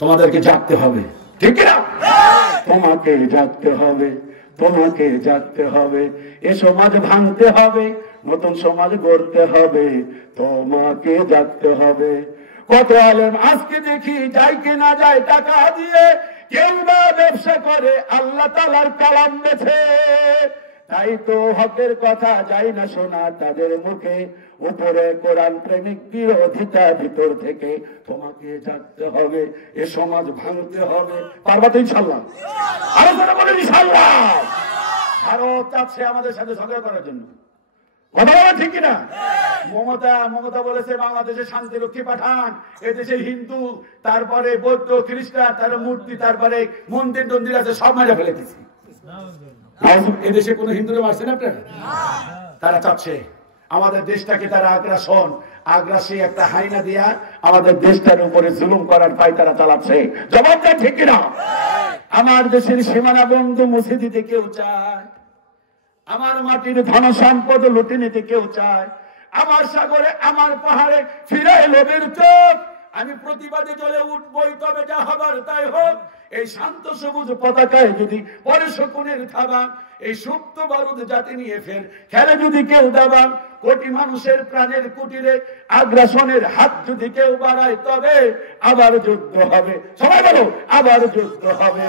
তোমাদেরকে জাগতে হবে, ঠিক না? তোমাকে জাগতে হবে, তোমাকে জাগতে হবে। এ সমাজ ভাঙতে হবে, নতুন সমাজ গড়তে হবে, তোমাকে জাগতে হবে। কত আলেম আজকে দেখি যায় কি না যায় টাকা দিয়ে, কেউ বা ব্যবসা করে আল্লাহ তাআলার কালাম বেচে। তাই তো হকের কথা যায় না শোনা তাদের মুখে, উপরে কোরআন প্রেমিক বিরোধিতা ভিতর থেকে। তোমাকে জাগতে হবে, এ সমাজ ভাঙতে হবে। পারবা তো ইনশাআল্লাহ? আরো যারা বলেন ইনশাআল্লাহ। আরো চাচ্ছে আমাদের সাথে ঝগড়া করার জন্য, কথা বলা ঠিক কিনা? মমতা বলেছে বাংলাদেশে শান্তি রক্ষী পাঠান, এদেশে হিন্দু, তারপরে বৌদ্ধ, খ্রিস্টান, তার মূর্তি, তারপরে মন্দির টন্দির আছে, সব মারা ফেলে দিচ্ছি। এদেশে কোন হিন্দুরে মারছেন আপনারা? তারা চাচ্ছে আমাদের দেশটাকে তারা আগ্রাসী একটা হাইনা দিয়া আমাদের দেশটার উপরে জুলুম করার পায় তারা চালাচ্ছে। জবাব দেয় ঠিক কিনা? আমার দেশের সীমানা বন্ধু মুছে দিতে কেউ চায়, আমার মাটির ধন সম্পদ লুটে নিতে কেউ চায়, আমার সাগরে আমার পাহাড়ে ফিরায় লোভের চোখ। আমি প্রতিবাদে জ্বলে উঠবই, তবে যা হবার তাই হোক। এই শান্ত সবুজ পতাকায় যদি পরে শকুনের থাবা, এই সুপ্ত বারুদ জাতি নিয়ে ফের খেলে যদি কেউ দাবান, কোটি মানুষের প্রাণের কুটিরে আগ্রাসনের হাত যদি কেউ বাড়ায়, তবে আবার যুদ্ধ হবে। সবাই বলো, আবার যুদ্ধ হবে,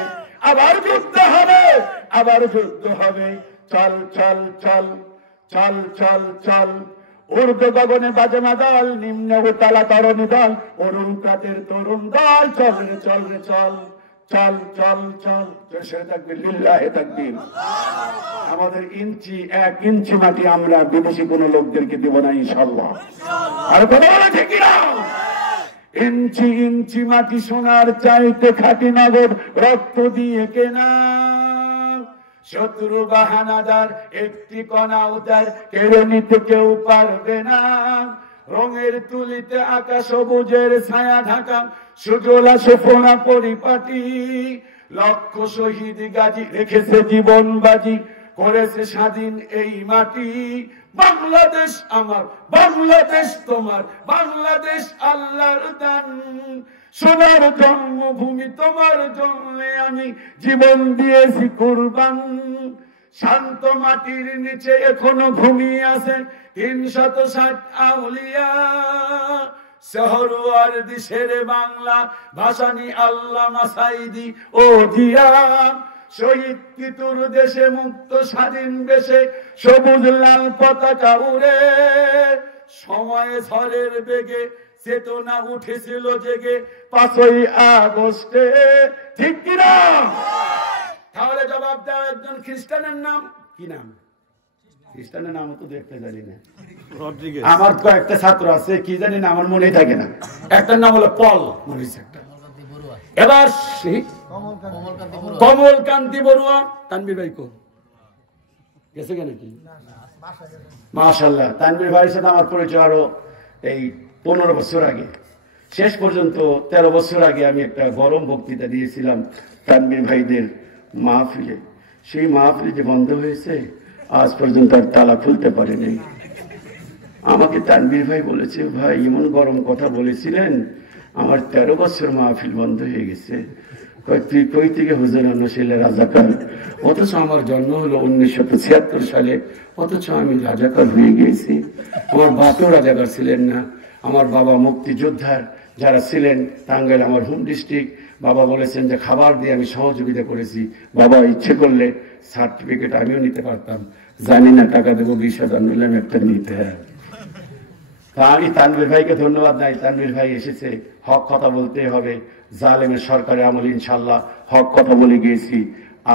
আবার যুদ্ধ হবে, আবার যুদ্ধ হবে। চল চল চল চল চল চল, ঊর্ধ্ব গগনে বাজনা দল, নিম্ন উতালা তরণী দল, অরুণ প্রাতের তরুণ দল। চল রে চল রে চল, চল চল চল। তাকবীর, লিল্লাহি তাকবীর। আমাদের ইঞ্চি, 1 ইঞ্চি মাটি আমরা বিদেশি কোন লোকদেরকে দেব না ইনশাআল্লাহ। আর কথা বলা ঠিক না? ইঞ্চি ইঞ্চি মাটি সোনার চাইতে খাঁটি নগদ রক্ত দিয়ে কেনা। শত্রু বাহানাদার একটি কণা উদার কেড়ে নিতে কেউ পারবে না। রঙের তুলিতে আকাশ সবুজের ছায়া ঢাকা, সুজলা সুফলা পরিপাটি। লক্ষ শহীদ গাজী রেখেছে জীবন বাজি, করেছে স্বাধীন এই মাটি। বাংলাদেশ আমার, বাংলাদেশ তোমার, বাংলাদেশ আল্লাহর দান। সোনার জন্মভূমি তোমার জন্য আমি জীবন দিয়েছি কুরবান। শান্ত মাটির নিচে এখনো ঘুমিয়ে আছে 360 আউলিয়া। শহরওয়ার দিশের বাংলা ভাসানি আল্লামা সাঈদী ও জিয়া। শহীদ তিতুর দেশে মুক্ত স্বাধীন দেশে সবুজ লাল পতাকা উড়ে। সময়ে ঝড়ের বেগে চেতনা উঠেছিল জেগে 5ই আগস্টে, ঠিক কিনা? তাহলে জবাব দাও, একজন খ্রিস্টানের নাম কি? নাম খ্রিস্টানের নাম তো দেখতে জানি না। আমার কয়েকটা ছাত্র আছে, কি জানি না, আমার মনেই থাকে না। একটার নাম হলো পল মরিস, একটা। এবার কমল কান্তি বড়ুয়া। তানভীর ভাই কো গেছে কেন কি? মাশাআল্লাহ, তানভীর ভাইয়ের সাথে আমার পরিচয় আরো এই 15 বছর আগে। শেষ পর্যন্ত 13 বছর আগে আমি একটা গরম বক্তৃতা দিয়েছিলাম তানভীর ভাইদের মাহফিলে। সেই মাহফিল যে বন্ধ হয়েছে, আজ পর্যন্ত আর তালা খুলতে পারেনি। আমাকে তানভীর ভাই বলেছে, ভাই এমন গরম কথা বলেছিলেন, আমার 13 বছর মাহফিল বন্ধ হয়ে গেছে। তুই কই থেকে হুজুর আনশিলে রাজাকার, অথচ আমার জন্ম হলো 1976 সালে, অথচ আমি রাজাকার হয়ে গিয়েছি। আমার বাপও রাজাকার ছিলেন না, আমার বাবা মুক্তিযোদ্ধার যারা ছিলেন, টাঙ্গাইল আমার হোম ডিস্ট্রিক্ট, বাবা বলেছেন যে খাবার দিয়ে আমি সহযোগিতা করেছি। বাবা ইচ্ছে করলে সার্টিফিকেট আমিও নিতে পারতাম, জানি না টাকা দেবো 20,000 নিলাম একটা নিতে। হ্যাঁ, তা আমি তানভীর ভাইকে ধন্যবাদ নাই। তানভীর ভাই এসেছে, হক কথা বলতে হবে। জালেমের সরকারের আমল ইনশাল্লাহ হক কথা বলে গিয়েছি,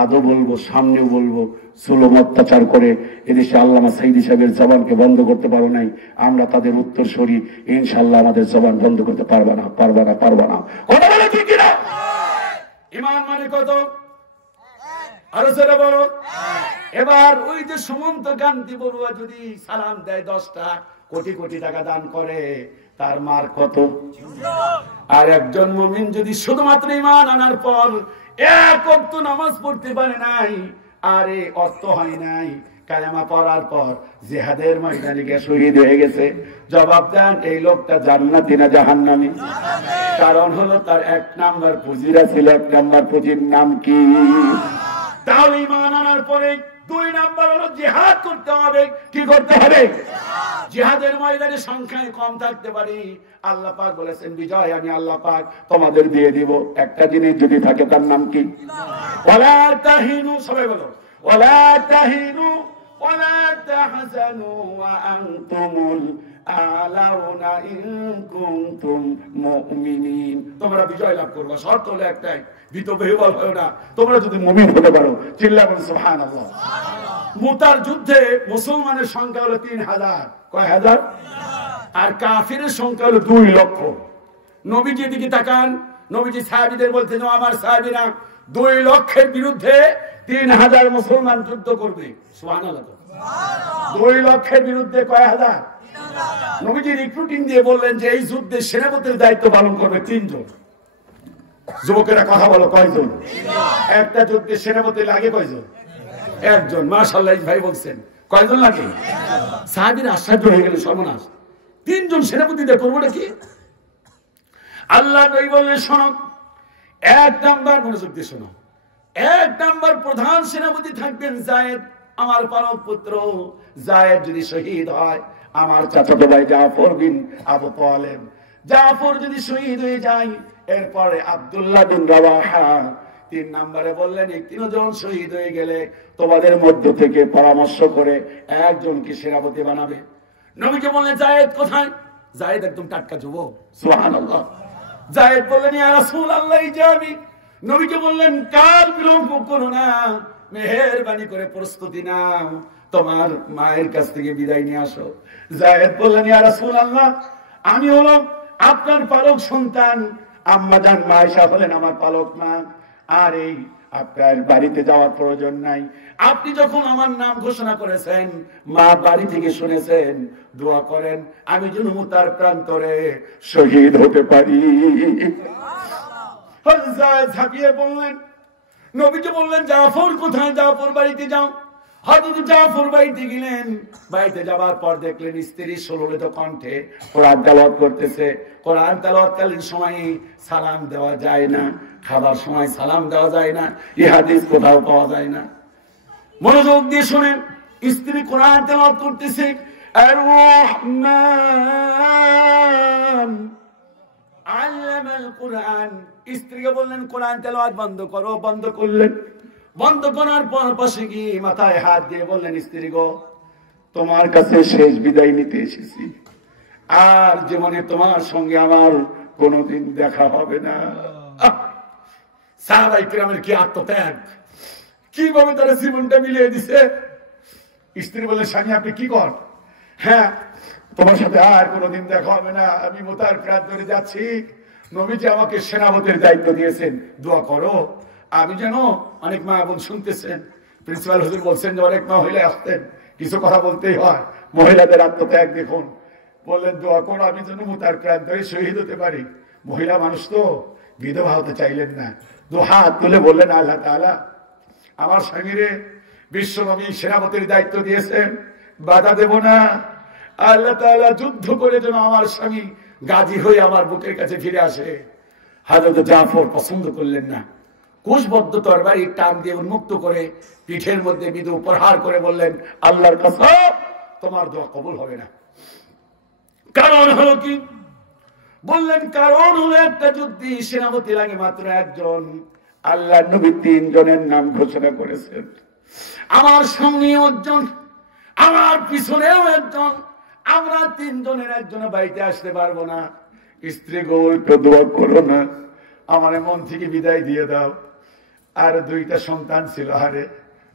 আদৌ বলবো, সামনেও বলবো। জুলুম অত্যাচার করে এদেশে আল্লামা সাইদী সাহেবের জবানকে বন্ধ করতে পারো নাই, আমরা তাদের উত্তরসূরি, ইনশাল্লাহ আমাদের জবান বন্ধ করতে পারবা না, পারবা না, পারবা না। কথা বলে ঠিক কিনা? ইমান মানে কত? আরো জোরে বলো। এবার ওই যে সুমন্ত কান্তি বড়ুয়া যদি সালাম দেয় 10টা কোটি কোটি টাকা দান করে, তার মার কত? আর একজন মুমিন যদি শুধুমাত্র ঈমান আনার পর এক ওয়াক্ত নামাজ পড়তে পারে নাই, আরে অর্থ হয় নাই, কালেমা পড়ার পর জিহাদের ময়দানে গিয়ে শহীদ হয়ে গেছে, জবাব দেন এই লোকটা জান্নাতি না জাহান্নামী? কারণ হলো তার 1 নাম্বার পুঁজিরা ছিল। 1 নাম্বার পুঁজির নাম কি? তাহলে ঈমান আনার পরে 2 নাম্বার হলো জিহাদ করতে হবে। কি করতে হবে? জিহাদের ময়দানে সংখ্যায় কম থাকতে পারি, আল্লাহ পাক বলেছেন বিজয় আমি আল্লাহ পাক তোমাদের দিয়ে দিব। একটা জিনিস যদি থাকে, তার নাম কি? ওয়ালা তাহিনু, সবাই বলো, ওয়ালা তাহিনু ওয়ালা তাহজানু ওয়া আনতুমুল আলাউনা ইন কুনতুম মুমিনিন। তোমরা বিজয় লাভ করবে, শর্ত হলো একটাই, বিতবেহুল হও না, তোমরা যদি মুমিন হতে পারো। চিল্লা বলুন সুবহানাল্লাহ। মুতার যুদ্ধে মুসলমানের সংখ্যা হলো 3,000। কয় হাজার? আর কাফিরের সংখ্যা হলো 2 লক্ষ। নবীজি দিকে তাকান, নবীজি সাহাবীদের বলতেন, আমার সাহাবীরা 2 লক্ষের বিরুদ্ধে 3,000 মুসলমান যুদ্ধ করবে। সুবহানাল্লাহ। 2 লক্ষের বিরুদ্ধে কয় হাজার? নবীজি রিক্রুটিং দিয়ে বললেন যে এই যুদ্ধে সেনাপতির দায়িত্ব পালন করবে 3 জন। যুবকেরা কথা বলো, কয়জন? একটা যুদ্ধে সেনাপতি লাগে কয়জন? 1 জন। মাশাআল্লাহ, ভাই বলছেন কয়জন লাগে? সাহাবীরা আশ্চর্য হয়ে গেল, সর্বনাশ, 3 জন সেনাপতি দিয়ে করবো নাকি? আল্লাহ নবী বললেন, শোনো, 1 নাম্বার মনোযোগ দিয়ে শোনো, 1 নাম্বার প্রধান সেনাপতি থাকবেন যায়েদ, আমার পালক পুত্র। যায়েদ যদি শহীদ হয়, আমার চাচাতো ভাই জাফর বিন আবু তালেব, জাফর যদি শহীদ হয়ে যায়, এরপরে আব্দুল্লাহ বিন রাওয়াহা। 3 নম্বরে বললেন, এই 3 জন শহীদ হয়ে গেলে তোমাদের মধ্য থেকে পরামর্শ করে 1 জনকে সেনাপতি বানাবে। নবীকে বললেন, যায়েদ কোথায়? যায়েদ একদম টাটকা যুবক। সুবহানাল্লাহ। যায়েদ বললেন, ইয়া রাসূলুল্লাহ যাবি। নবীকে বললেন, কাল বিলম্ব করো না, মেহেরবানি করে প্রস্তুতি নাও, তোমার মায়ের কাছ থেকে বিদায় নিয়ে আসো। যায়েদ বললেন, ইয়া রাসূলুল্লাহ, আমি হলো আপনার পালক সন্তান, আম্মা জান মায়েশা হলেন আমার পালক মা, আর এই আপনার বাড়িতে যাওয়ার প্রয়োজন নাই। আপনি যখন আমার নাম ঘোষণা করেছেন, মা বাড়ি থেকে শুনেছেন, দোয়া করেন আমি যেন মুতার প্রান্তরে শহীদ হতে পারি। ঝাঁপিয়ে বললেন, নবীজি বললেন, জাফর কোথায়? জাফর বাড়িতে যাও। হযরত জাফর বাড়িতে গেলেন। বাড়িতে যাওয়ার পর দেখলেন স্ত্রী সুললিত কণ্ঠে কোরআন তেলাওয়াত করতেছে। কোরআন তেলাওয়াতকালীন সময়ে সালাম দেওয়া যায় না, খাবার সময় সালাম দেওয়া যায় না, এই হাদিস কোথাও পাওয়া যায় না। মনোযোগ দিয়ে শুনেন, স্ত্রী কোরআন তেলাওয়াত করতেছে, আর রহমান আল্লামাল কোরআন। স্ত্রীকে বললেন, কোরআন তেলাওয়াত বন্ধ করো। বন্ধ করলেন। বন্ধ করার পর পাশে গিয়ে মাথায় হাত দিয়ে বললেন, স্ত্রী গো, তোমার কাছে শেষ বিদায় নিতে এসেছি, আর জীবনে তোমার সঙ্গে আমার কোনোদিন দেখা হবে না। সাহাবায়ে কিরামের কি আত্মত্যাগ, কিভাবে তারা জীবনটা মিলিয়ে দিছে। স্ত্রী বললেন, স্বামী আপনি কি কর? হ্যাঁ, তোমার সাথে আর কোনোদিন দেখা হবে না, আমি মুতার প্রান্ত ধরে যাচ্ছি। নবীজি আমাকে সেনাপতির দায়িত্ব দিয়েছেন, দোয়া করো আমি যেন। অনেক মা বোন শুনতেছেন, প্রিন্সিপাল হুজুর বলছেন যে অনেক মহিলা আসতেন, কিছু কথা বলতেই হয়। মহিলাদের আত্মত্যাগ দেখুন, বললেন দোয়া করো আমি যেন মুতার প্রান্ত হয়ে শহীদ হতে পারি। মহিলা মানুষ তো, বিধবা হতে চাইলেন না। 2 হাত তুলে বললেন, আল্লাহ তাআলা আমার স্বামীরে বিশ্বনবী সেনাপতির দায়িত্ব দিয়েছেন, বাধা দেব না। আল্লাহ তাআলা যুদ্ধ করে যেন আমার স্বামী গাজী হয়ে আমার বুকের কাছে ফিরে আসে। হযরত জাফর পছন্দ করলেন না, কোষবদ্ধ তরবারি টান দিয়ে উন্মুক্ত করে পিঠের মধ্যে মৃদু প্রহার করে বললেন, আল্লাহর কসম তোমার দোয়া কবুল হবে না। কারণ হলো কি? বললেন কারণ হলো একটা যুদ্ধে সেনাপতি লাগে মাত্র একজন। আল্লাহর নবী 3 জনের নাম ঘোষণা করেছেন, আমার সামনেও একজন, আমার পিছনেও একজন, আমরা 3 জনের একজন বাড়িতে আসতে পারবো না। স্ত্রী গোল তো দোয়া করো না, আমার মন থেকে বিদায় দিয়ে দাও। আর 2টা সন্তান ছিল, আরে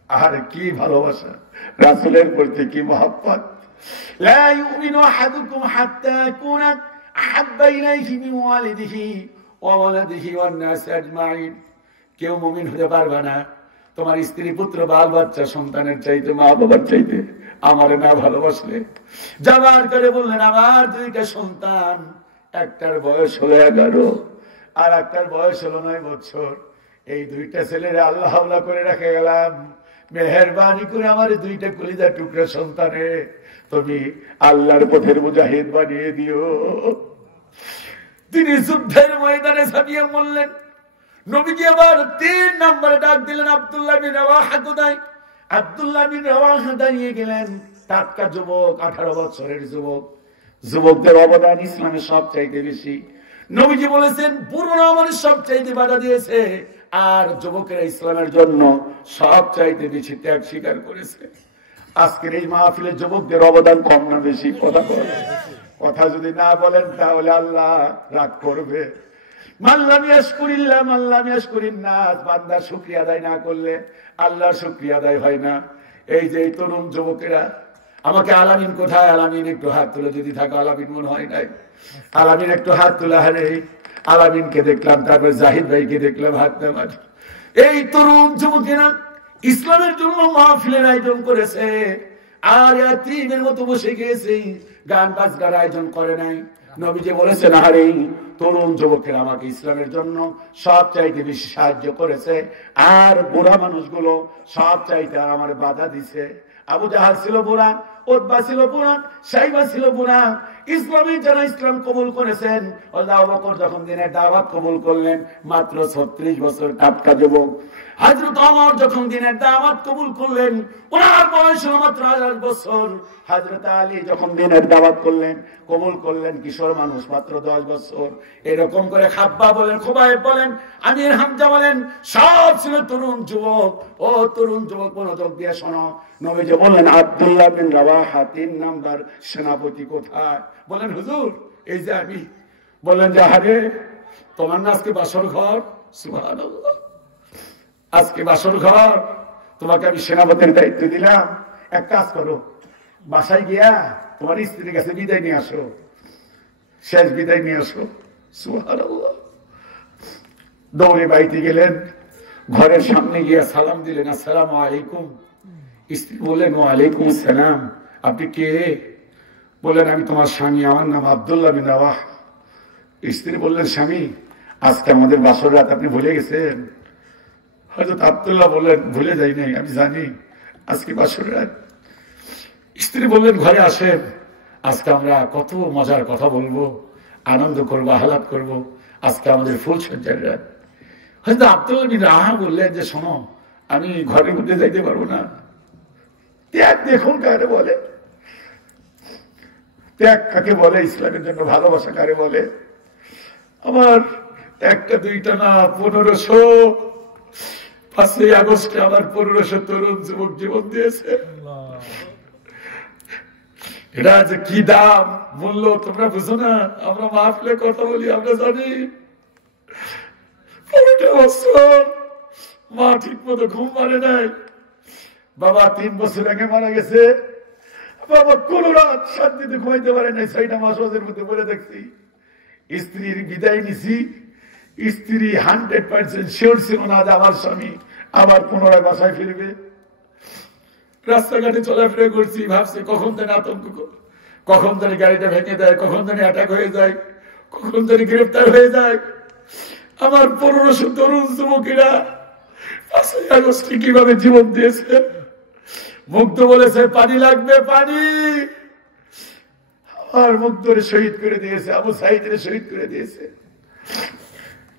আরে কি ভালোবাসা, রাসূলের প্রতি কি মহব্বত। লা ইউমিনু আহাদুকুম হাত্তা ইয়াকুনা আহাব্বা ইলাইহি মিন ওয়ালিদিহি ওয়া ওয়ালাদিহি ওয়ান নাস আজমাইন। কেউ মুমিন হতে পারবে না তোমার স্ত্রী পুত্র বাল বাচ্চা সন্তানের চাইতে, মা বাবার চাইতে আমার না ভালোবাসলে। যাবার করে বললেন আমার 2টা সন্তান, একটার বয়স হলো 11 আর একটার বয়স হলো 9 বছর। এই 2টা ছেলের আল্লাহ হাওলা করে রেখে গেলাম, মেহেরবানি করে আমার 2টা কলিজার টুকরা সন্তানে তুমি আল্লাহর পথের মুজাহিদ বানিয়ে দিও। তিনি যুদ্ধের ময়দানে ঝাঁপিয়ে মরলেন। নবীজি আবার 3 নম্বরে ডাক দিলেন, আব্দুল্লাহ বিন রাওয়াহা কোথায়? আব্দুল্লাহ বিন রাওয়াহা দাঁড়িয়ে গেলেন, টাটকা যুবক, 18 বছরের যুবক। যুবকদের অবদান ইসলামের সবচাইতে বেশি। নবীজি বলেছেন পুরনো আমার সবচাইতে বাধা দিয়েছে, আর যুবকেরা ইসলামের জন্য সবচাইতে বেশি ত্যাগ স্বীকার করেছে। আজকের এই মাহফিলে যুবকদের অবদান কম না বেশি? কথা বলেন, কথা যদি না বলেন তাহলে আল্লাহ রাগ করবে। মাল্লাম ইয়াশকুরিল্লাহ মাল্লাম ইয়াশকুরিন নাস, বান্দা শুকরিয়া আদায় না করলে আল্লাহর শুকরিয়া আদায় হয় না। এই যে তরুণ যুবকেরা, আমাকে আলামিন কোথায়? আলামিন একটু হাত তুলে যদি থাকো, আলামিন মনে হয় নাই। আলামিন একটু হাত তুলে, হারে আলামিনকে দেখলাম, তারপর জাহিদ ভাইকে দেখলাম হাত নামাজ। এই তরুণ যুবকেরা ইসলামের জন্য মাহফিলের আয়োজন করেছে, আর ইয়াতীমের মতো বসে গিয়েছে, গান বাজনার আয়োজন করে নাই। নবীজি বলেছেন আরে তরুণ যুবকেরা আমাকে ইসলামের জন্য সব চাইতে বেশি সাহায্য করেছে, আর বুড়া মানুষগুলো সব চাইতে আর আমার বাধা দিছে। আবু জাহাল ছিল বুড়া, উতবা ছিল বুড়া, সাইবা ছিল বুড়া। ইসলামী যারা ইসলাম কবুল করেছেন, আবু বকর যখন দিনের দাওয়াত কবুল করলেন মাত্র 36 বছর টাটকা যুবক। হযরত ওমর যখন দিনের দাওয়াত কবুল করলেন ওনার বয়স মাত্র 8 বছর। হযরত আলী যখন দিনের দাওয়াত করলেন কবুল করলেন কিশোর মানুষ মাত্র 10 বছর। এরকম করে খাব্বা বলেন, খুবাইব বলেন, আমির হামজা বলেন, সব ছিল তরুণ যুবক। ও তরুণ যুবক মনোযোগ দিয়ে শোনো, নবীজি বললেন আব্দুল্লাহ বিন রাওয়াহা 3 নাম্বার সেনাপতি কোথায়? বলেন হুজুর এই যে আমি। বলেন যে আরে তোমার না আজকে বাসর ঘর? সুবহানাল্লাহ, আজকে বাসর ঘর, তোমাকে আমি সেনাপতির দায়িত্ব দিলাম। এক কাজ করো, বাসায় গিয়া তোমার স্ত্রীর কাছে বিদায় নিয়ে আসো, শেষ বিদায় নিয়ে আসো। সুবহানাল্লাহ। দৌড়ে বাড়িতে গেলেন, ঘরের সামনে গিয়া সালাম দিলেন, আসসালামু আলাইকুম। স্ত্রী বললেন ওয়া আলাইকুম আসসালাম। আপনি কে? বললেন আমি তোমার স্বামী, আমার নাম আব্দুল্লাহ বিন রাওয়াহা। স্ত্রী বললেন স্বামী আজকে আমাদের বাসর রাত আপনি ভুলে গেছেন? হযরত আব্দুল্লাহ বললেন ভুলে যাই নাই, আমি জানি আজকে বাসর রাত। স্ত্রী বললেন ঘরে আসেন, আজকে আমরা কত মজার কথা বলবো, আনন্দ করবো, আহ্লাদ করবো, আজকে আমাদের ফুল সজ্জার রাত। হয়তো আব্দুল্লাহ বিন রাওয়াহা বললেন যে শোনো আমি ঘরের মধ্যে যাইতে পারবো না। ত্যাগ দেখুন কারে বলে, ত্যাগ কাকে বলে, ইসলামের জন্য ভালোবাসা কারে বলে। আমার একটা দুইটা না 1500, 5ই আগস্টে আমার 1500 তরুণ যুবক জীবন দিয়েছে। এটা যে কি দাম মূল্য তোমরা বুঝো না। আমরা মাহফিলে কথা বলি, আমরা জানি 15 বছর মা ঠিক মতো ঘুম মারে নাই, বাবা 3 বছর আগে মারা গেছে, বাবা কোন রাত শান্তিতে ঘুমাইতে পারে নাই, 6টা মাস ওদের মধ্যে বলে দেখছি। স্ত্রীর বিদায় নিছি, স্ত্রী 100% শিওর ছিল না যে আমার স্বামী আবার পুনরায় বাসায় ফিরবে। রাস্তাঘাটে চলাফেরা করছি, ভাবছি কখন তার আতঙ্ক কখন জানি গাড়িটা ভেঙে দেয়, কখন জানি অ্যাটাক হয়ে যায়, কখন জানি গ্রেফতার হয়ে যায়। আমার 1500 তরুণ যুবকেরা 5ই আগস্টে কিভাবে জীবন দিয়েছে। মুগ্ধ বলেছে পানি লাগবে, পানি। আমার মুগ্ধরে শহীদ করে দিয়েছে, আবু সাইদের শহীদ করে দিয়েছে।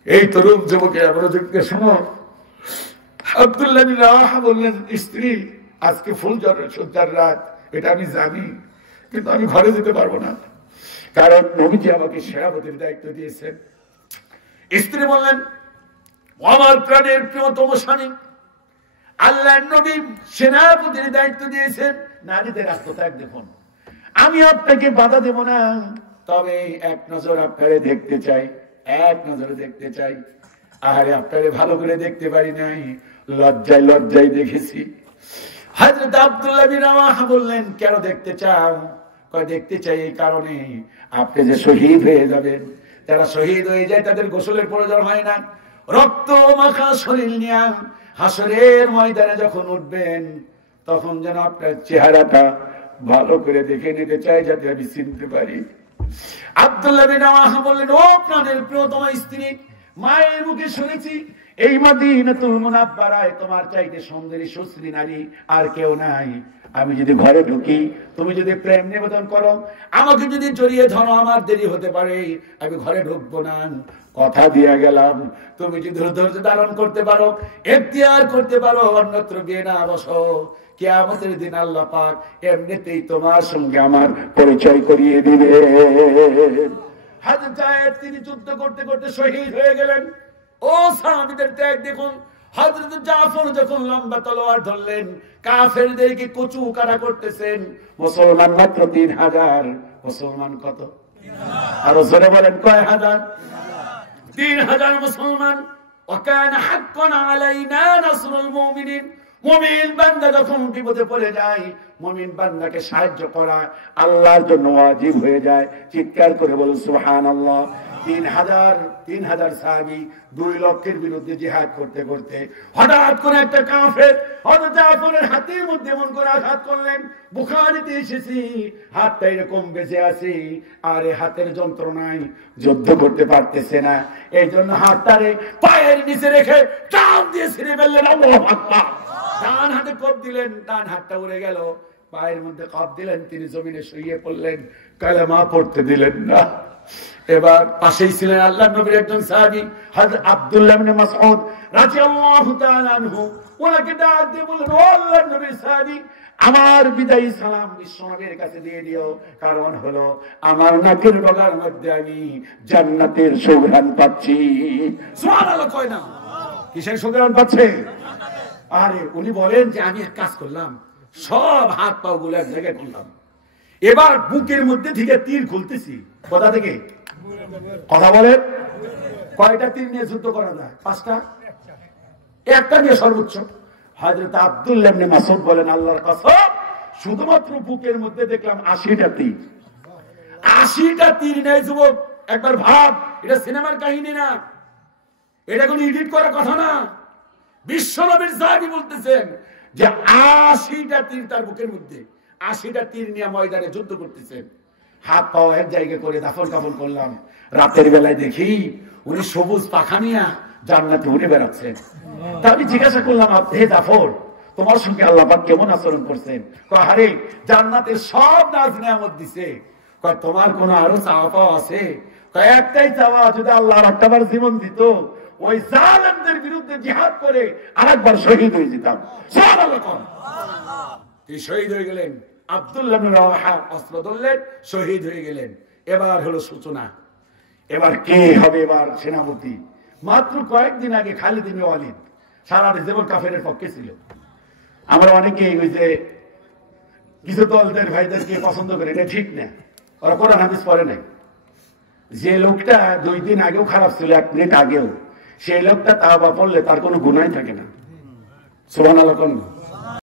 এই তরুণ যুবকেরা মনোযোগকে শোনো। আব্দুল্লাহ বিন রাওয়াহা বললেন, স্ত্রী আজকে ফুল সজ্জার রাত, এটা আমি জানি, কিন্তু আমি ঘরে যেতে পারবো না, কারণ নবীজি আমাকে সেনাপতির দায়িত্ব দিয়েছেন। স্ত্রী বললেন, আমার প্রাণের প্রিয়তম স্বামী, আল্লাহর নবী সেনাপতির দায়িত্ব দিয়েছেন, নারীদের আত্মত্যাগ দেখুন, আমি আপনাকে বাধা দেব না, তবে এক নজর আপনারে দেখতে চাই, এক নজরে দেখতে চাই। আরে আপনারে ভালো করে দেখতে পারি নাই, লজ্জায় লজ্জায় দেখেছি। হযরত আব্দুল্লাহ বিন রাওয়াহা বললেন, কেন দেখতে চাও? কয় দেখতে চাই এই কারণে, আপনি যে শহীদ হয়ে যাবেন, যারা শহীদ হয়ে যায় তাদের গোসলের প্রয়োজন হয় না, রক্ত মাখা শরীর নিয়ে হাসরের ময়দানে যখন উঠবেন, তখন যেন আপনার চেহারাটা ভালো করে দেখে নিতে চাই, যাতে আমি চিনতে পারি। আব্দুল্লাহ বিন রাওয়াহা বললেন, ও প্রাণের প্রিয়তম স্ত্রী, মায়ের মুখে শুনেছি এই মদিনাতুল মুনাব্বারায় তোমার চাইতে সুন্দরী সুশ্রী নারী আর কেউ নাই। আমি যদি ঘরে ঢুকি, তুমি যদি প্রেম নিবেদন করো, আমাকে যদি জড়িয়ে ধরো, আমার দেরি হতে পারে, আমি ঘরে ঢুকবো না। কথা দিয়ে গেলাম, তুমি যদি ধৈর্য ধারণ করতে পারো, এখতিয়ার করতে পারো, অন্যত্র গিয়ে না বসো, কিয়ামতের দিন আল্লাহ পাক এমনিতেই তোমার সঙ্গে আমার পরিচয় করিয়ে দিবে। হযরত জায়েদ তিনি যুদ্ধ করতে করতে শহীদ হয়ে গেলেন। ও সাহাবীদের ত্যাগ দেখুন। হযরত জাফর যখন লম্বা তলোয়ার ধরলেন, কাফেরদেরকে কচু কাটা করতেছেন। মুসলমান মাত্র 3000। মুসলমান কত? আরো জোরে বলেন, কয় হাজার? 3000 মুসলমান। ওয়াকানা হাক্কান আলাইনা নাসরুল মুমিনিন। মুমিন বান্দা যখন বিপদে পড়ে যায়, মুমিন বান্দাকে সাহায্য করা আল্লাহর জন্য ওয়াজিব হয়ে যায়। চিৎকার করে বলুন সুবহানাল্লাহ। 3000 সাহাবী 2 লক্ষের বিরুদ্ধে জিহাদ করতে করতে হঠাৎ করে একটা কাফের হযরত জাফরের হাতের মধ্যে এমন করে আঘাত করলেন। বুখারীতে এসেছে, হাতটা এরকম বেঁচে আছে, আর এই হাতের যন্ত্রণায় যুদ্ধ করতে পারতেছে না, এই জন্য হাতটারে পায়ের নিচে রেখে টান দিয়ে ছিঁড়ে ফেললেন। আল্লাহু আকবার। ডান হাতে কোপ দিলেন, ডান হাতটা উড়ে গেল, পায়ের মধ্যে কোপ দিলেন, তিনি জমিনে শুয়ে পড়লেন, কালেমা পড়তে দিলেন না। এবার পাশেই ছিলেন আল্লাহর নবীর একজন সাহাবী হযরত আব্দুল্লাহ ইবনে মাসউদ রাদিয়াল্লাহু তাআলা আনহু। ওনাকে ডাক দিয়ে বললেন, ও আল্লাহর নবীর সাহাবী, আমার বিদায়ী সালাম বিশ্বনবীর কাছে দিয়ে দিও, কারণ হলো আমার নাকের ডগার মধ্যে আমি জান্নাতের সুঘ্রাণ পাচ্ছি। সুবহানাল্লাহ কয় না? কিসের সুঘ্রাণ পাচ্ছে? আরে উনি বলেন যে আমি এক কাজ করলাম, সব হাত পা গুলো এক জায়গায় করলাম, এবার বুকের মধ্যে থেকে তীর খুলতেছি। কোথা থেকে? কথা বলেন, কয়টা তীর নিয়ে যুদ্ধ করা যায়? 5টা? একটা নিয়ে সর্বোচ্চ। হযরত আব্দুল্লাহ ইবনে মাসউদ বলেন, আল্লাহর কসম, শুধুমাত্র বুকের মধ্যে দেখলাম 80টা তীর। 80টা তীর নেই যুবক, একবার ভাব, এটা সিনেমার কাহিনী না, এটা কোনো এডিট করা কথা না। বিশ্বনবীর সাহাবী বলতেছেন যে 80টা তীর তার বুকের মধ্যে, 80টা তীর নিয়ে ময়দানে যুদ্ধ করতেছেন। হাত পাও এক জায়গায় করে দাফন কাফন করলাম। রাতের বেলায় দেখি উনি সবুজ পাখা নিয়ে জান্নাতে উড়ে বেড়াচ্ছেন। তা আমি জিজ্ঞাসা করলাম, হে জাফর, তোমার সঙ্গে আল্লাহ পাক কেমন আচরণ করছেন? কয়, আরে জান্নাতের সব নাজ নিয়ামত দিছে। কয়, তোমার কোনো আরো চাওয়া পাওয়া আছে? কয়, একটাই চাওয়া, যদি আল্লাহ একটাবার জীবন দিত, ওই জালেমদের বিরুদ্ধে জিহাদ করে আরেকবার শহীদ হয়ে যেতাম। সুবহানাল্লাহ। এই শহীদ হয়ে গেলেন। আব্দুল্লাহ ইবনে রাওয়াহা অস্ত্র ধরলেন, শহীদ হয়ে গেলেন। এবার হলো সূচনা, এবার কে হবে এবার সেনাপতি? মাত্র কয়েকদিন আগে খালিদ ইবনে ওয়ালিদ সারা জীবন কাফেরের পক্ষে ছিল। আমরা অনেকেই ওই যে কিছু দলদের ভাইদেরকে পছন্দ করি, এটা ঠিক না, ওরা কোরআন হাদিস পড়ে নাই। যে লোকটা 2 দিন আগেও খারাপ ছিল, 1 মিনিট আগেও, সেই লোকটা তাওবা পড়লে তার কোনো গুনাহ থাকে না। সুবহানাল্লাহ।